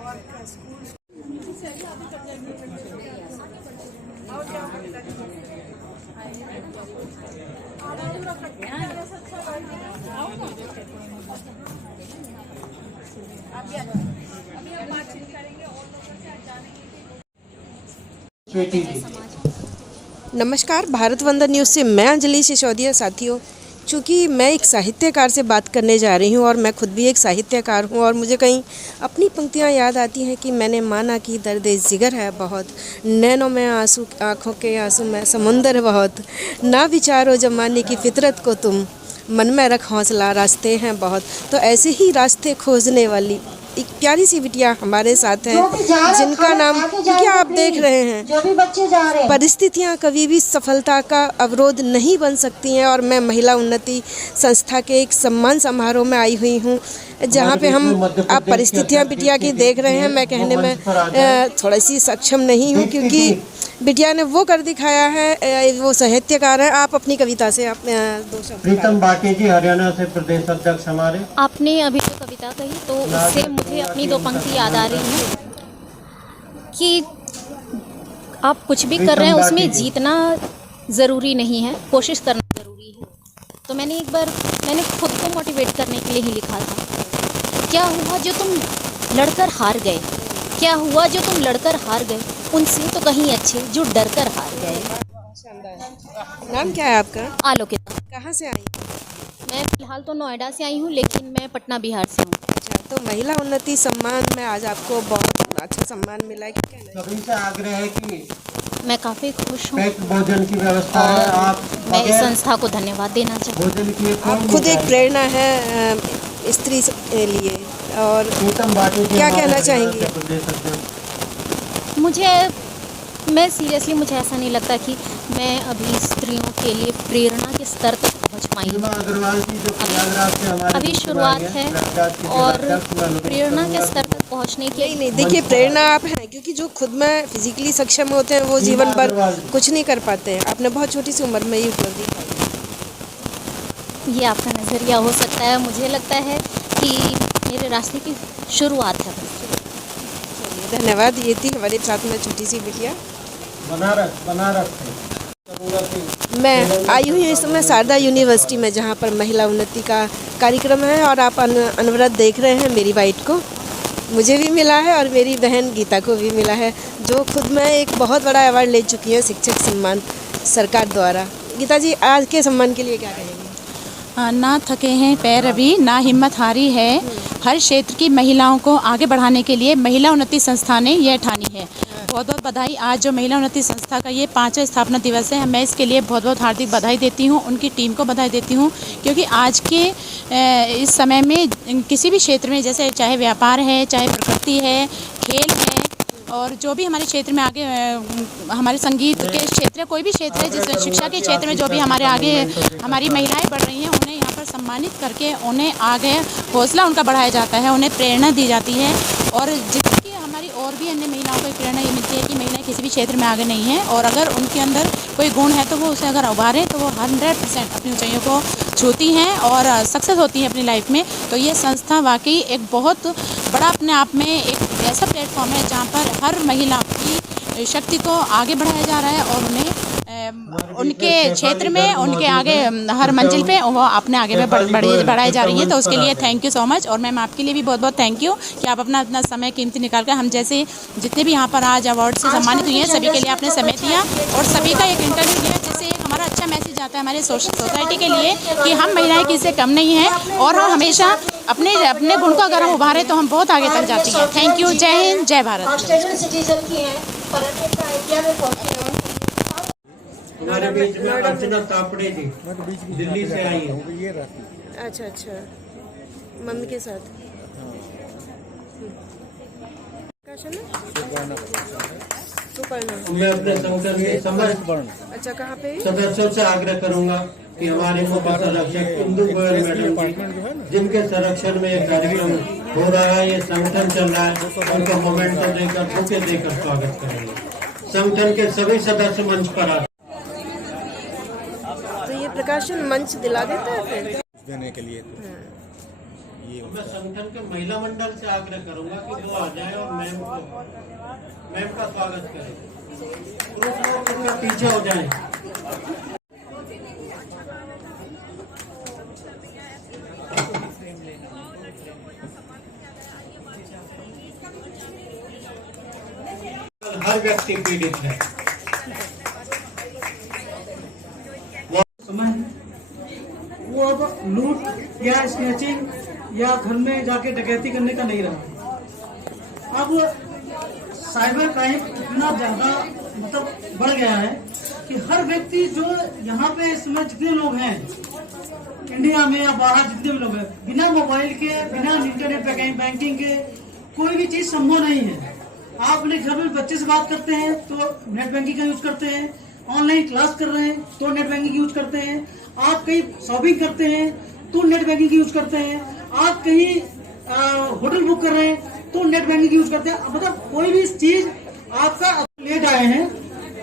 और स्कूल नमस्कार, भारत वंदन न्यूज़ से मैं अंजलि सिसोदिया। साथियों, चूँकि मैं एक साहित्यकार से बात करने जा रही हूँ और मैं खुद भी एक साहित्यकार हूँ और मुझे कहीं अपनी पंक्तियाँ याद आती हैं कि मैंने माना कि दर्द जिगर है बहुत, नैनों में आंसू, आँखों के आंसू में समुंदर बहुत, ना विचारो जमाने की फितरत को तुम, मन में रख हौसला, रास्ते हैं बहुत। तो ऐसे ही रास्ते खोजने वाली एक प्यारी सी बिटिया हमारे साथ हैं, जिनका नाम क्या आप देख रहे हैं। जो भी बच्चे जा रहे हैं, परिस्थितियाँ कभी भी सफलता का अवरोध नहीं बन सकती हैं और मैं महिला उन्नति संस्था के एक सम्मान समारोह में आई हुई हूँ, जहाँ पे हम आप परिस्थितियाँ बिटिया की देख रहे हैं। मैं कहने में थोड़ी सी सक्षम नहीं हूँ, क्योंकि बिटिया ने वो कर दिखाया है, वो साहित्यकार है। आप अपनी कविता से आप दो शब्द। प्रीतम बाटे जी हरियाणा से प्रदेश अध्यक्ष हमारे। आपने अभी जो कविता कही तो उससे मुझे अपनी दो पंक्ति याद आ रही हैं कि आप कुछ भी कर रहे हैं उसमें जीतना ज़रूरी नहीं है, कोशिश करना ज़रूरी है। तो मैंने खुद को मोटिवेट करने के लिए ही लिखा था। क्या हुआ जो तुम लड़कर हार गए, क्या हुआ जो तुम लड़कर हार गए, उनसे तो कहीं अच्छे जो डर कर हार गए। नाम क्या है आपका? आलोकिता। कहाँ से आई? मैं फ़िलहाल तो नोएडा से आई हूँ, लेकिन मैं पटना बिहार से हूँ। अच्छा, तो महिला उन्नति सम्मान में आज आपको बहुत अच्छा सम्मान मिला है, क्या कहना है? सभी से आग्रह है कि मैं काफ़ी खुश हूँ पैक भोजन की व्यवस्था है। और आप मैं इस संस्था को धन्यवाद देना चाहती हूँ। भोजन की आप खुद एक प्रेरणा है स्त्री के लिए, और क्या कहना चाहेंगी? मैं सीरियसली मुझे ऐसा नहीं लगता कि मैं अभी स्त्रियों के लिए प्रेरणा के स्तर तक पहुंच पाई हूँ। अभी शुरुआत है और प्रेरणा के स्तर तक पहुंचने के नहीं, देखिए, प्रेरणा आप हैं, क्योंकि जो खुद में फिजिकली सक्षम होते हैं वो जीवन भर कुछ नहीं कर पाते हैं। आपने बहुत छोटी सी उम्र में ही उपलब्धि पाई। ये आपका नज़रिया हो सकता है, मुझे लगता है कि मेरे रास्ते की शुरुआत है। धन्यवाद। ये थी हमारे साथ में छोटी सी बिटिया। बनारस मैं आई हुई इस समय शारदा यूनिवर्सिटी में, जहाँ पर महिला उन्नति का कार्यक्रम है, और आप अनवरत देख रहे हैं मेरी वाइट को। मुझे भी मिला है और मेरी बहन गीता को भी मिला है, जो खुद में एक बहुत बड़ा अवार्ड ले चुकी है शिक्षक सम्मान सरकार द्वारा। गीता जी, आज के सम्मान के लिए क्या कहेंगे? ना थके हैं पैर अभी, ना हिम्मत हारी है। हर क्षेत्र की महिलाओं को आगे बढ़ाने के लिए महिला उन्नति संस्था ने यह ठानी है। बहुत बहुत बधाई। आज जो महिला उन्नति संस्था का ये 5वां स्थापना दिवस है, मैं इसके लिए बहुत बहुत हार्दिक बधाई देती हूँ, उनकी टीम को बधाई देती हूँ, क्योंकि आज के इस समय में किसी भी क्षेत्र में, जैसे चाहे व्यापार है, चाहे प्रकृति है, खेल है, और जो भी हमारे क्षेत्र में आगे, हमारे संगीत के क्षेत्र, कोई भी क्षेत्र है, जिस शिक्षा के क्षेत्र में जो भी हमारे आगे हमारी महिलाएं बढ़ रही हैं, उन्हें यहाँ पर सम्मानित करके उन्हें आगे हौसला उनका बढ़ाया जाता है, उन्हें प्रेरणा दी जाती है। और जिसकी हमारी और भी अन्य महिलाओं को प्रेरणा ये मिलती है कि महिलाएं किसी भी क्षेत्र में आगे नहीं हैं, और अगर उनके अंदर कोई गुण है तो वो उसे अगर उभारें तो वो 100% अपनी ऊंचाइयों को छूती हैं और सक्सेस होती हैं अपनी लाइफ में। तो ये संस्था वाकई एक बहुत बड़ा अपने आप में एक ऐसा प्लेटफॉर्म है जहाँ पर हर महिला की शक्ति को आगे बढ़ाया जा रहा है, और उन्हें उनके क्षेत्र में, उनके आगे हर मंजिल पे वो अपने आगे में बढ़ाई जा रही है। तो उसके लिए थैंक यू सो मच। और मैम, आपके लिए भी बहुत बहुत थैंक यू कि आप अपना समय कीमती निकाल कर हम जैसे जितने भी यहाँ पर आज अवार्ड से सम्मानित हुए हैं, सभी के लिए आपने समय दिया और सभी का एक इंटरव्यू दिया, जिससे एक हमारा अच्छा मैसेज आता है हमारे सोसाइटी के लिए कि हम महिलाएं किसी से कम नहीं हैं, और हम हमेशा अपने गुण को अगर हम उभारे तो हम बहुत आगे तक जाती हैं। Thank you. जय हिंद, जय भारत। हमारे बीच में अर्चना तापड़े जी दिल्ली से आई हैं। अच्छा, मम्मी के साथ। मैं अपने संगठन के समस्त अच्छा, कहाँ पे? सदस्यों से आग्रह करूंगा कि हमारे मुख्य संरक्षक इंदु गोयल मैडम जी, जिनके संरक्षण में ये कार्यक्रम हो रहा है, ये संगठन चल रहा है, उनका मोमेंटम देकर बुके देकर स्वागत करेंगे। संगठन के सभी सदस्य मंच पर आ। तो ये प्रकाशन मंच दिला देता है फिर देने के लिए मैं संगठन के महिला मंडल से आग्रह करूंगा कि वो आ जाए और मैम का स्वागत करें। पुरुष लोग उनका पीछे हो जाएं। हर व्यक्ति पीड़ित है। समय वो अब लूट या स्नैचिंग या घर में जाके डकैती करने का नहीं रहा। अब साइबर क्राइम इतना ज्यादा मतलब बढ़ गया है कि हर व्यक्ति जो यहाँ पे इस समय जितने लोग हैं इंडिया में या बाहर जितने भी लोग हैं, बिना मोबाइल के, बिना इंटरनेट बैंकिंग के कोई भी चीज संभव नहीं है। आप अपने घर में बच्चे से बात करते हैं तो नेट बैंकिंग का यूज करते हैं, ऑनलाइन क्लास कर रहे हैं तो नेट बैंकिंग यूज करते हैं, आप कहीं शॉपिंग करते हैं तो नेट बैंकिंग यूज करते हैं, आप कहीं होटल बुक कर रहे हैं तो नेट बैंकिंग यूज करते हैं। मतलब कोई भी चीज आपका लेट आए हैं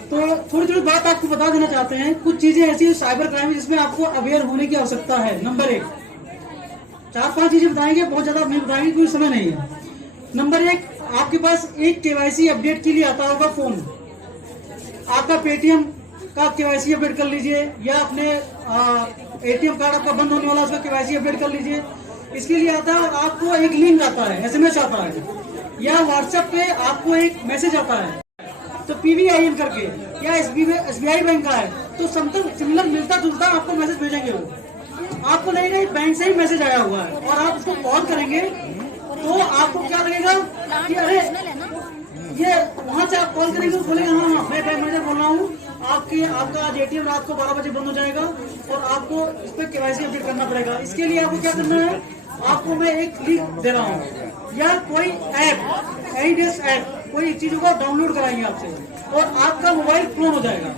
तो थोड़ी थोड़ी बात आपको बता देना चाहते हैं। कुछ चीजें ऐसी साइबर क्राइम है जिसमें आपको अवेयर होने की आवश्यकता है। नंबर 1, 4-5 चीजें बताएंगे, बहुत ज्यादा मैं बताएंगे, कोई समय नहीं है। नंबर 1, आपके पास एक केवाईसी अपडेट के लिए आता होगा फोन। आपका पेटीएम का केवाईसी अपडेट कर लीजिए या अपने एटीएम कार्ड आपका बंद होने वाला उसका केवाईसी अपडेट कर लीजिए। इसके लिए आता है और आपको एक लिंक आता है, एसएमएस आता है या व्हाट्सएप पे आपको एक मैसेज आता है। तो पीवीआईएन करके या एसबीआई बैंक का है तो सिमिलर मिलता जुलता आपको मैसेज भेजेंगे। वो आपको नहीं बैंक से ही मैसेज आया हुआ है और आप उसको कॉल करेंगे तो आपको क्या लगेगा कि अरे ये वहाँ से आप कॉल करेंगे तो बोलेगा हाँ मैं बैंक मैनेजर बोल रहा हूँ, आपका आज एटीएम रात को 12 बजे बंद हो जाएगा और आपको इस पर केवाईसी अपडेट करना पड़ेगा। इसके लिए आपको क्या करना है, आपको मैं एक लिंक दे रहा हूँ या कोई ऐप एडीएस ऐप कोई एक चीजों को डाउनलोड कराएंगे आपसे और आपका मोबाइल क्लोन हो जाएगा।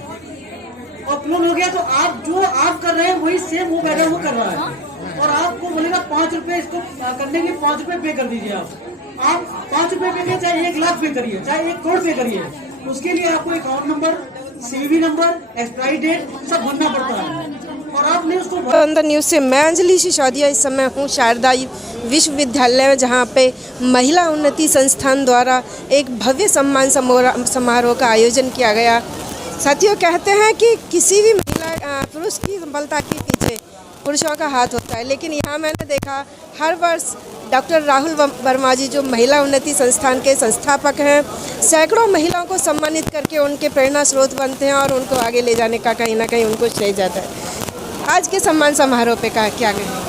और क्लोन हो गया तो आप जो आप कर रहे हैं वही सेम वो बैठा वो कर रहा है और आपको बोलेगा 5 रुपए इसको करने के 5 रुपए पे कर दीजिए। आप 5 रुपए पे करिए, चाहे 1 लाख पे करिए, चाहे 1 करोड़ पे करिए, उसके लिए आपको account number, CV number, expiry date सब भरना पड़ता है और आपने उसको वंदन न्यूज़ से मैं अंजलि सिसोदिया इस समय हूँ शारदा विश्वविद्यालय में, जहाँ पे महिला उन्नति संस्थान द्वारा एक भव्य सम्मान समारोह का आयोजन किया गया। साथियों, कहते हैं कि किसी भी महिला पुरुष की सफलता के पीछे पुरुषों का हाथ होता है, लेकिन यहाँ मैंने देखा हर वर्ष डॉक्टर राहुल वर्मा जी जो महिला उन्नति संस्थान के संस्थापक हैं, सैकड़ों महिलाओं को सम्मानित करके उनके प्रेरणा स्रोत बनते हैं और उनको आगे ले जाने का कहीं ना कहीं उनको श्रेय जाता है। आज के सम्मान समारोह पे क्या कहें?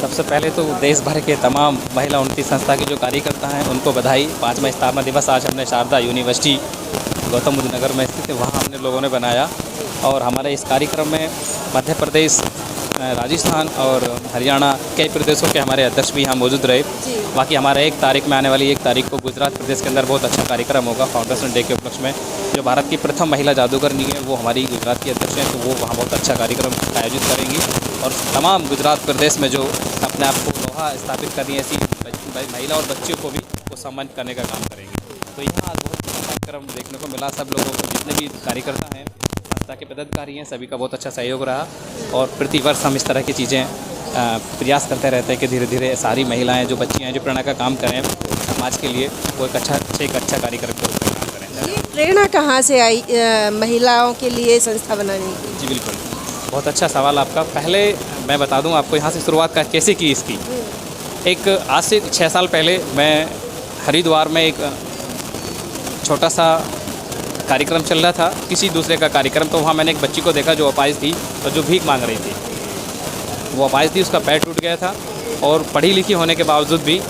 सबसे पहले तो देश भर के तमाम महिला उन्नति संस्था के जो कार्यकर्ता हैं उनको बधाई। 5वां स्थापना दिवस आज हमने शारदा यूनिवर्सिटी गौतम बुद्ध नगर में स्थित है, वहाँ हमने लोगों ने बनाया और हमारे इस कार्यक्रम में मध्य प्रदेश, राजस्थान और हरियाणा कई प्रदेशों के हमारे अध्यक्ष भी यहाँ मौजूद रहे। बाकी हमारा 1 तारीख में आने वाली 1 तारीख को गुजरात प्रदेश के अंदर बहुत अच्छा कार्यक्रम होगा फाउंडेशन डे के उपलक्ष्य में। जो भारत की प्रथम महिला जादूगरनी है वो हमारी गुजरात की अध्यक्ष हैं, तो वो वहाँ बहुत अच्छा कार्यक्रम आयोजित करेंगी और तमाम गुजरात प्रदेश में जो अपने आप को लोहा स्थापित करनी है ऐसी महिला और बच्चियों को भी वो सम्मानित करने का काम करेंगी। तो यहाँ बहुत अच्छा कार्यक्रम देखने को मिला। सब लोगों को, जितने भी कार्यकर्ता हैं, संस्था के पदाधिकारी हैं, सभी का बहुत अच्छा सहयोग रहा और प्रतिवर्ष हम इस तरह की चीज़ें प्रयास करते रहते हैं कि धीरे धीरे सारी महिलाएं जो बच्चियां हैं जो प्रेरणा का काम करें समाज के लिए, वो एक अच्छा कार्यक्रम को काम करें। ये प्रेरणा कहाँ से आई महिलाओं के लिए संस्था बनाने की? जी बिल्कुल, बहुत अच्छा सवाल आपका। पहले मैं बता दूं आपको यहाँ से शुरुआत कैसे की इसकी। एक आज से 6 साल पहले मैं हरिद्वार में एक छोटा सा कार्यक्रम चल रहा था, किसी दूसरे का कार्यक्रम, तो वहाँ मैंने एक बच्ची को देखा जो अपाहिज थी और जो भीख मांग रही थी। वो अपाहिज थी, उसका पैर टूट गया था और पढ़ी लिखी होने के बावजूद भी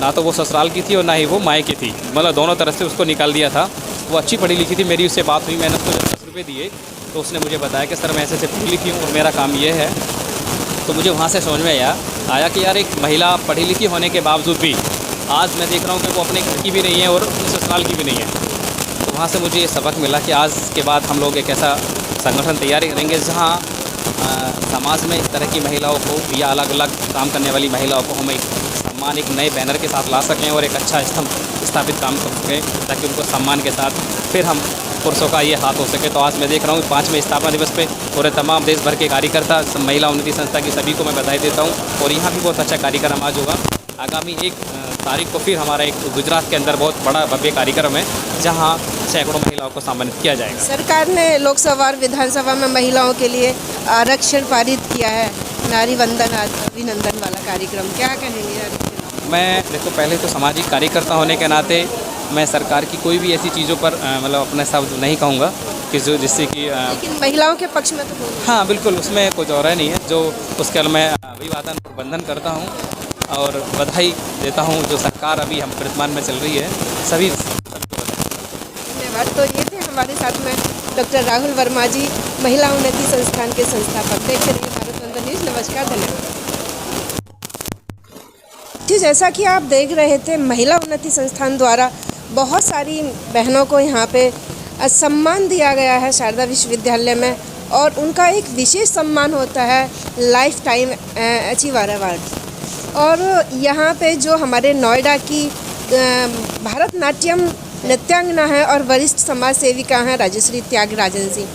ना तो वो ससुराल की थी और ना ही वो मायके की थी, मतलब दोनों तरफ से उसको निकाल दिया था। वो अच्छी पढ़ी लिखी थी, मेरी उससे बात हुई, मैंने उसको 10 रुपये दिए तो उसने मुझे बताया कि सर मैं ऐसे पढ़ी लिखी हूँ और मेरा काम ये है। तो मुझे वहाँ से समझ में आया कि यार एक महिला पढ़ी लिखी होने के बावजूद भी आज मैं देख रहा हूँ कि वो अपने घर की भी नहीं है और अपने ससुराल की भी नहीं है। तो वहाँ से मुझे ये सबक मिला कि आज के बाद हम लोग एक ऐसा संगठन तैयार करेंगे जहाँ समाज में इस तरह की महिलाओं को या अलग अलग काम करने वाली महिलाओं को हम एक सम्मान, एक नए बैनर के साथ ला सकें और एक अच्छा स्तंभ स्थापित काम कर सकें, ताकि उनको सम्मान के साथ फिर हम पुरुषों का ये हाथ हो सके। तो आज मैं देख रहा हूँ 5वें स्थापना दिवस पे पूरे तमाम देश भर के कार्यकर्ता महिला उन्नति संस्था की सभी को मैं बधाई देता हूँ। और यहाँ भी बहुत अच्छा कार्यक्रम आज होगा। आगामी 1 तारीख को फिर हमारा एक गुजरात के अंदर बहुत बड़ा भव्य कार्यक्रम है जहाँ सैकड़ों महिलाओं को सम्मानित किया जाएगा। सरकार ने लोकसभा और विधानसभा में महिलाओं के लिए आरक्षण पारित किया है, नारी वंदन अभिनंदन वाला कार्यक्रम, क्या कहेंगे? मैं देखो, पहले तो सामाजिक कार्यकर्ता होने के नाते मैं सरकार की कोई भी ऐसी चीज़ों पर मतलब अपने शब्द नहीं कहूँगा कि जो जिससे कि लेकिन महिलाओं के पक्ष में तो हाँ बिल्कुल, उसमें कोई दौरा नहीं है। जो उसके मैं अभिवादन और वंदन करता हूँ और बधाई देता हूँ जो सरकार अभी हम वर्तमान में चल रही है सभी को धन्यवाद। तो ये थे हमारे साथ में डॉक्टर राहुल वर्मा जी, महिला उन्नति संस्थान के संस्थापक। देखते रहिए भारत वंदन न्यूज़। नमस्कार, धन्यवाद जी। जैसा कि आप देख रहे थे, महिला उन्नति संस्थान द्वारा बहुत सारी बहनों को यहाँ पे सम्मान दिया गया है शारदा विश्वविद्यालय में, और उनका एक विशेष सम्मान होता है लाइफ टाइम अचीवर अवार्ड। और यहाँ पे जो हमारे नोएडा की भरतनाट्यम नृत्यांगना है और वरिष्ठ समाज सेविका हैं राजश्री त्यागराजन सिंह।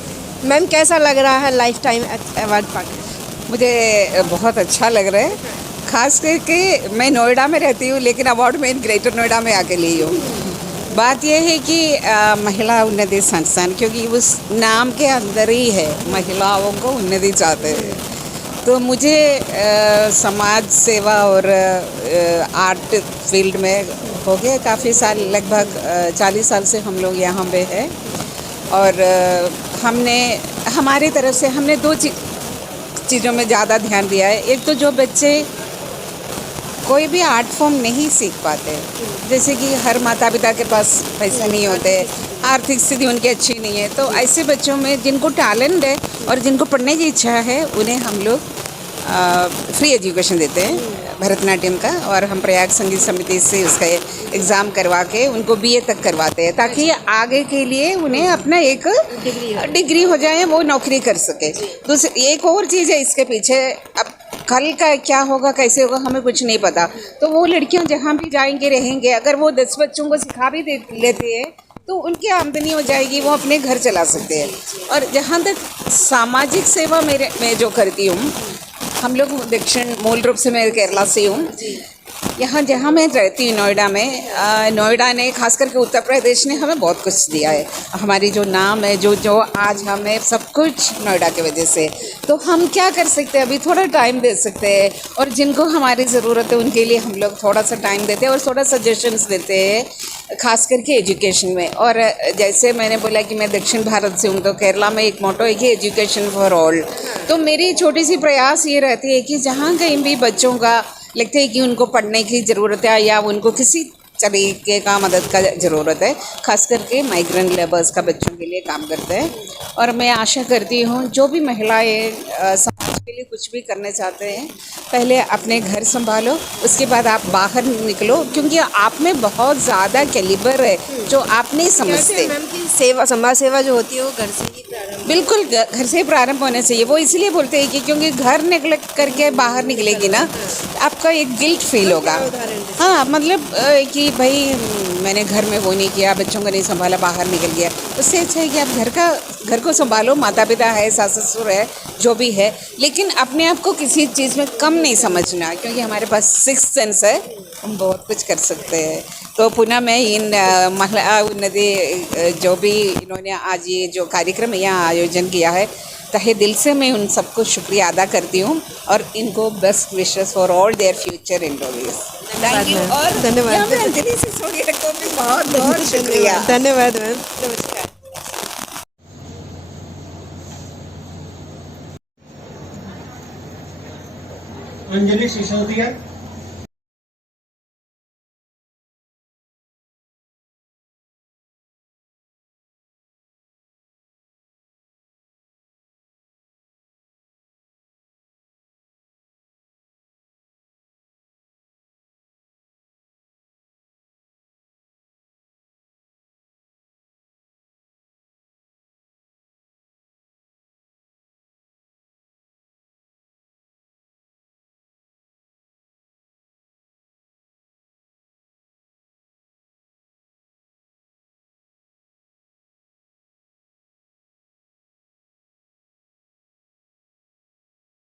मैम, कैसा लग रहा है लाइफ टाइम अवार्ड पाकर? मुझे बहुत अच्छा लग रहा है, खास करके मैं नोएडा में रहती हूँ लेकिन अवार्ड मैं ग्रेटर नोएडा में आके ली हूँ। बात यह है कि महिला उन्नति संस्थान, क्योंकि उस नाम के अंदर ही है महिलाओं को उन्नति चाहते हैं, तो मुझे समाज सेवा और आर्ट फील्ड में हो गया काफ़ी साल, लगभग 40 साल से हम लोग यहाँ पे हैं। और हमने हमारी तरफ से हमने 2 चीज़ों में ज़्यादा ध्यान दिया है। एक तो जो बच्चे कोई भी आर्ट फॉर्म नहीं सीख पाते, जैसे कि हर माता पिता के पास पैसे नहीं होते, आर्थिक स्थिति उनकी अच्छी नहीं है, तो ऐसे बच्चों में जिनको टैलेंट है और जिनको पढ़ने की इच्छा है उन्हें हम लोग फ्री एजुकेशन देते हैं भरतनाट्यम का। और हम प्रयाग संगीत समिति से उसका एग्ज़ाम करवा के उनको BA तक करवाते हैं, ताकि आगे के लिए उन्हें अपना एक डिग्री हो जाए, वो नौकरी कर सके। दूसरी एक और चीज़ है इसके पीछे, अब कल का क्या होगा कैसे होगा हमें कुछ नहीं पता, तो वो लड़कियां जहाँ भी जाएंगे रहेंगे, अगर वो 10 बच्चों को सिखा भी लेते हैं तो उनकी आमदनी हो जाएगी, वो अपने घर चला सकते हैं। और जहाँ तक सामाजिक सेवा मैं जो करती हूँ, हम लोग दक्षिण, मूल रूप से मैं केरला से हूँ। यहाँ जहाँ मैं रहती हूँ नोएडा में, नोएडा ने खास करके उत्तर प्रदेश ने हमें बहुत कुछ दिया है। हमारी जो नाम है, जो आज हमें सब कुछ नोएडा की वजह से, तो हम क्या कर सकते हैं, अभी थोड़ा टाइम दे सकते हैं, और जिनको हमारी ज़रूरत है उनके लिए हम लोग थोड़ा सा टाइम देते हैं और थोड़ा सजेशंस देते हैं, खास करके एजुकेशन में। और जैसे मैंने बोला कि मैं दक्षिण भारत से हूँ, तो केरला में एक मोटो है कि एजुकेशन फॉर ऑल। तो मेरी छोटी सी प्रयास ये रहती है कि जहाँ कहीं भी बच्चों का लगता है कि उनको पढ़ने की ज़रूरत है या उनको किसी तरीके का मदद का ज़रूरत है, खास करके माइग्रेंट लेबर्स का बच्चों के लिए काम करते हैं। और मैं आशा करती हूँ जो भी महिलाएं समाज के लिए कुछ भी करने चाहते हैं, पहले अपने घर संभालो, उसके बाद आप बाहर निकलो, क्योंकि आप में बहुत ज़्यादा कैलिबर है जो आप नहीं समझते। सेवा, समाज सेवा जो होती है वो घर से ही प्रारंभ, बिल्कुल घर से प्रारंभ होने चाहिए। वो इसलिए बोलते हैं कि क्योंकि घर नेगलेक्ट करके बाहर निकलेगी ना, आपका एक गिल्ट फील होगा। हाँ, मतलब कि भाई मैंने घर में वो नहीं किया, बच्चों को नहीं संभाला, बाहर निकल गया। उससे अच्छा है कि आप घर को संभालो, माता पिता है, सास ससुर है, जो भी है, लेकिन अपने आप को किसी चीज़ में कम नहीं समझना, क्योंकि हमारे पास 6th सेंस है, हम बहुत कुछ कर सकते हैं। तो पुनः मैं इन महिला उन्नति जो भी इन्होंने आज ये जो कार्यक्रम यहाँ आयोजन किया है, तहे दिल से मैं उन सबको शुक्रिया अदा करती हूँ और इनको best wishes for all their future endeavours. Thank you. और धन्यवाद। अंजलि सिसोदिया को भी बहुत बहुत शुक्रिया। धन्यवाद मैम, नमस्कार। अंजलि सिसोदिया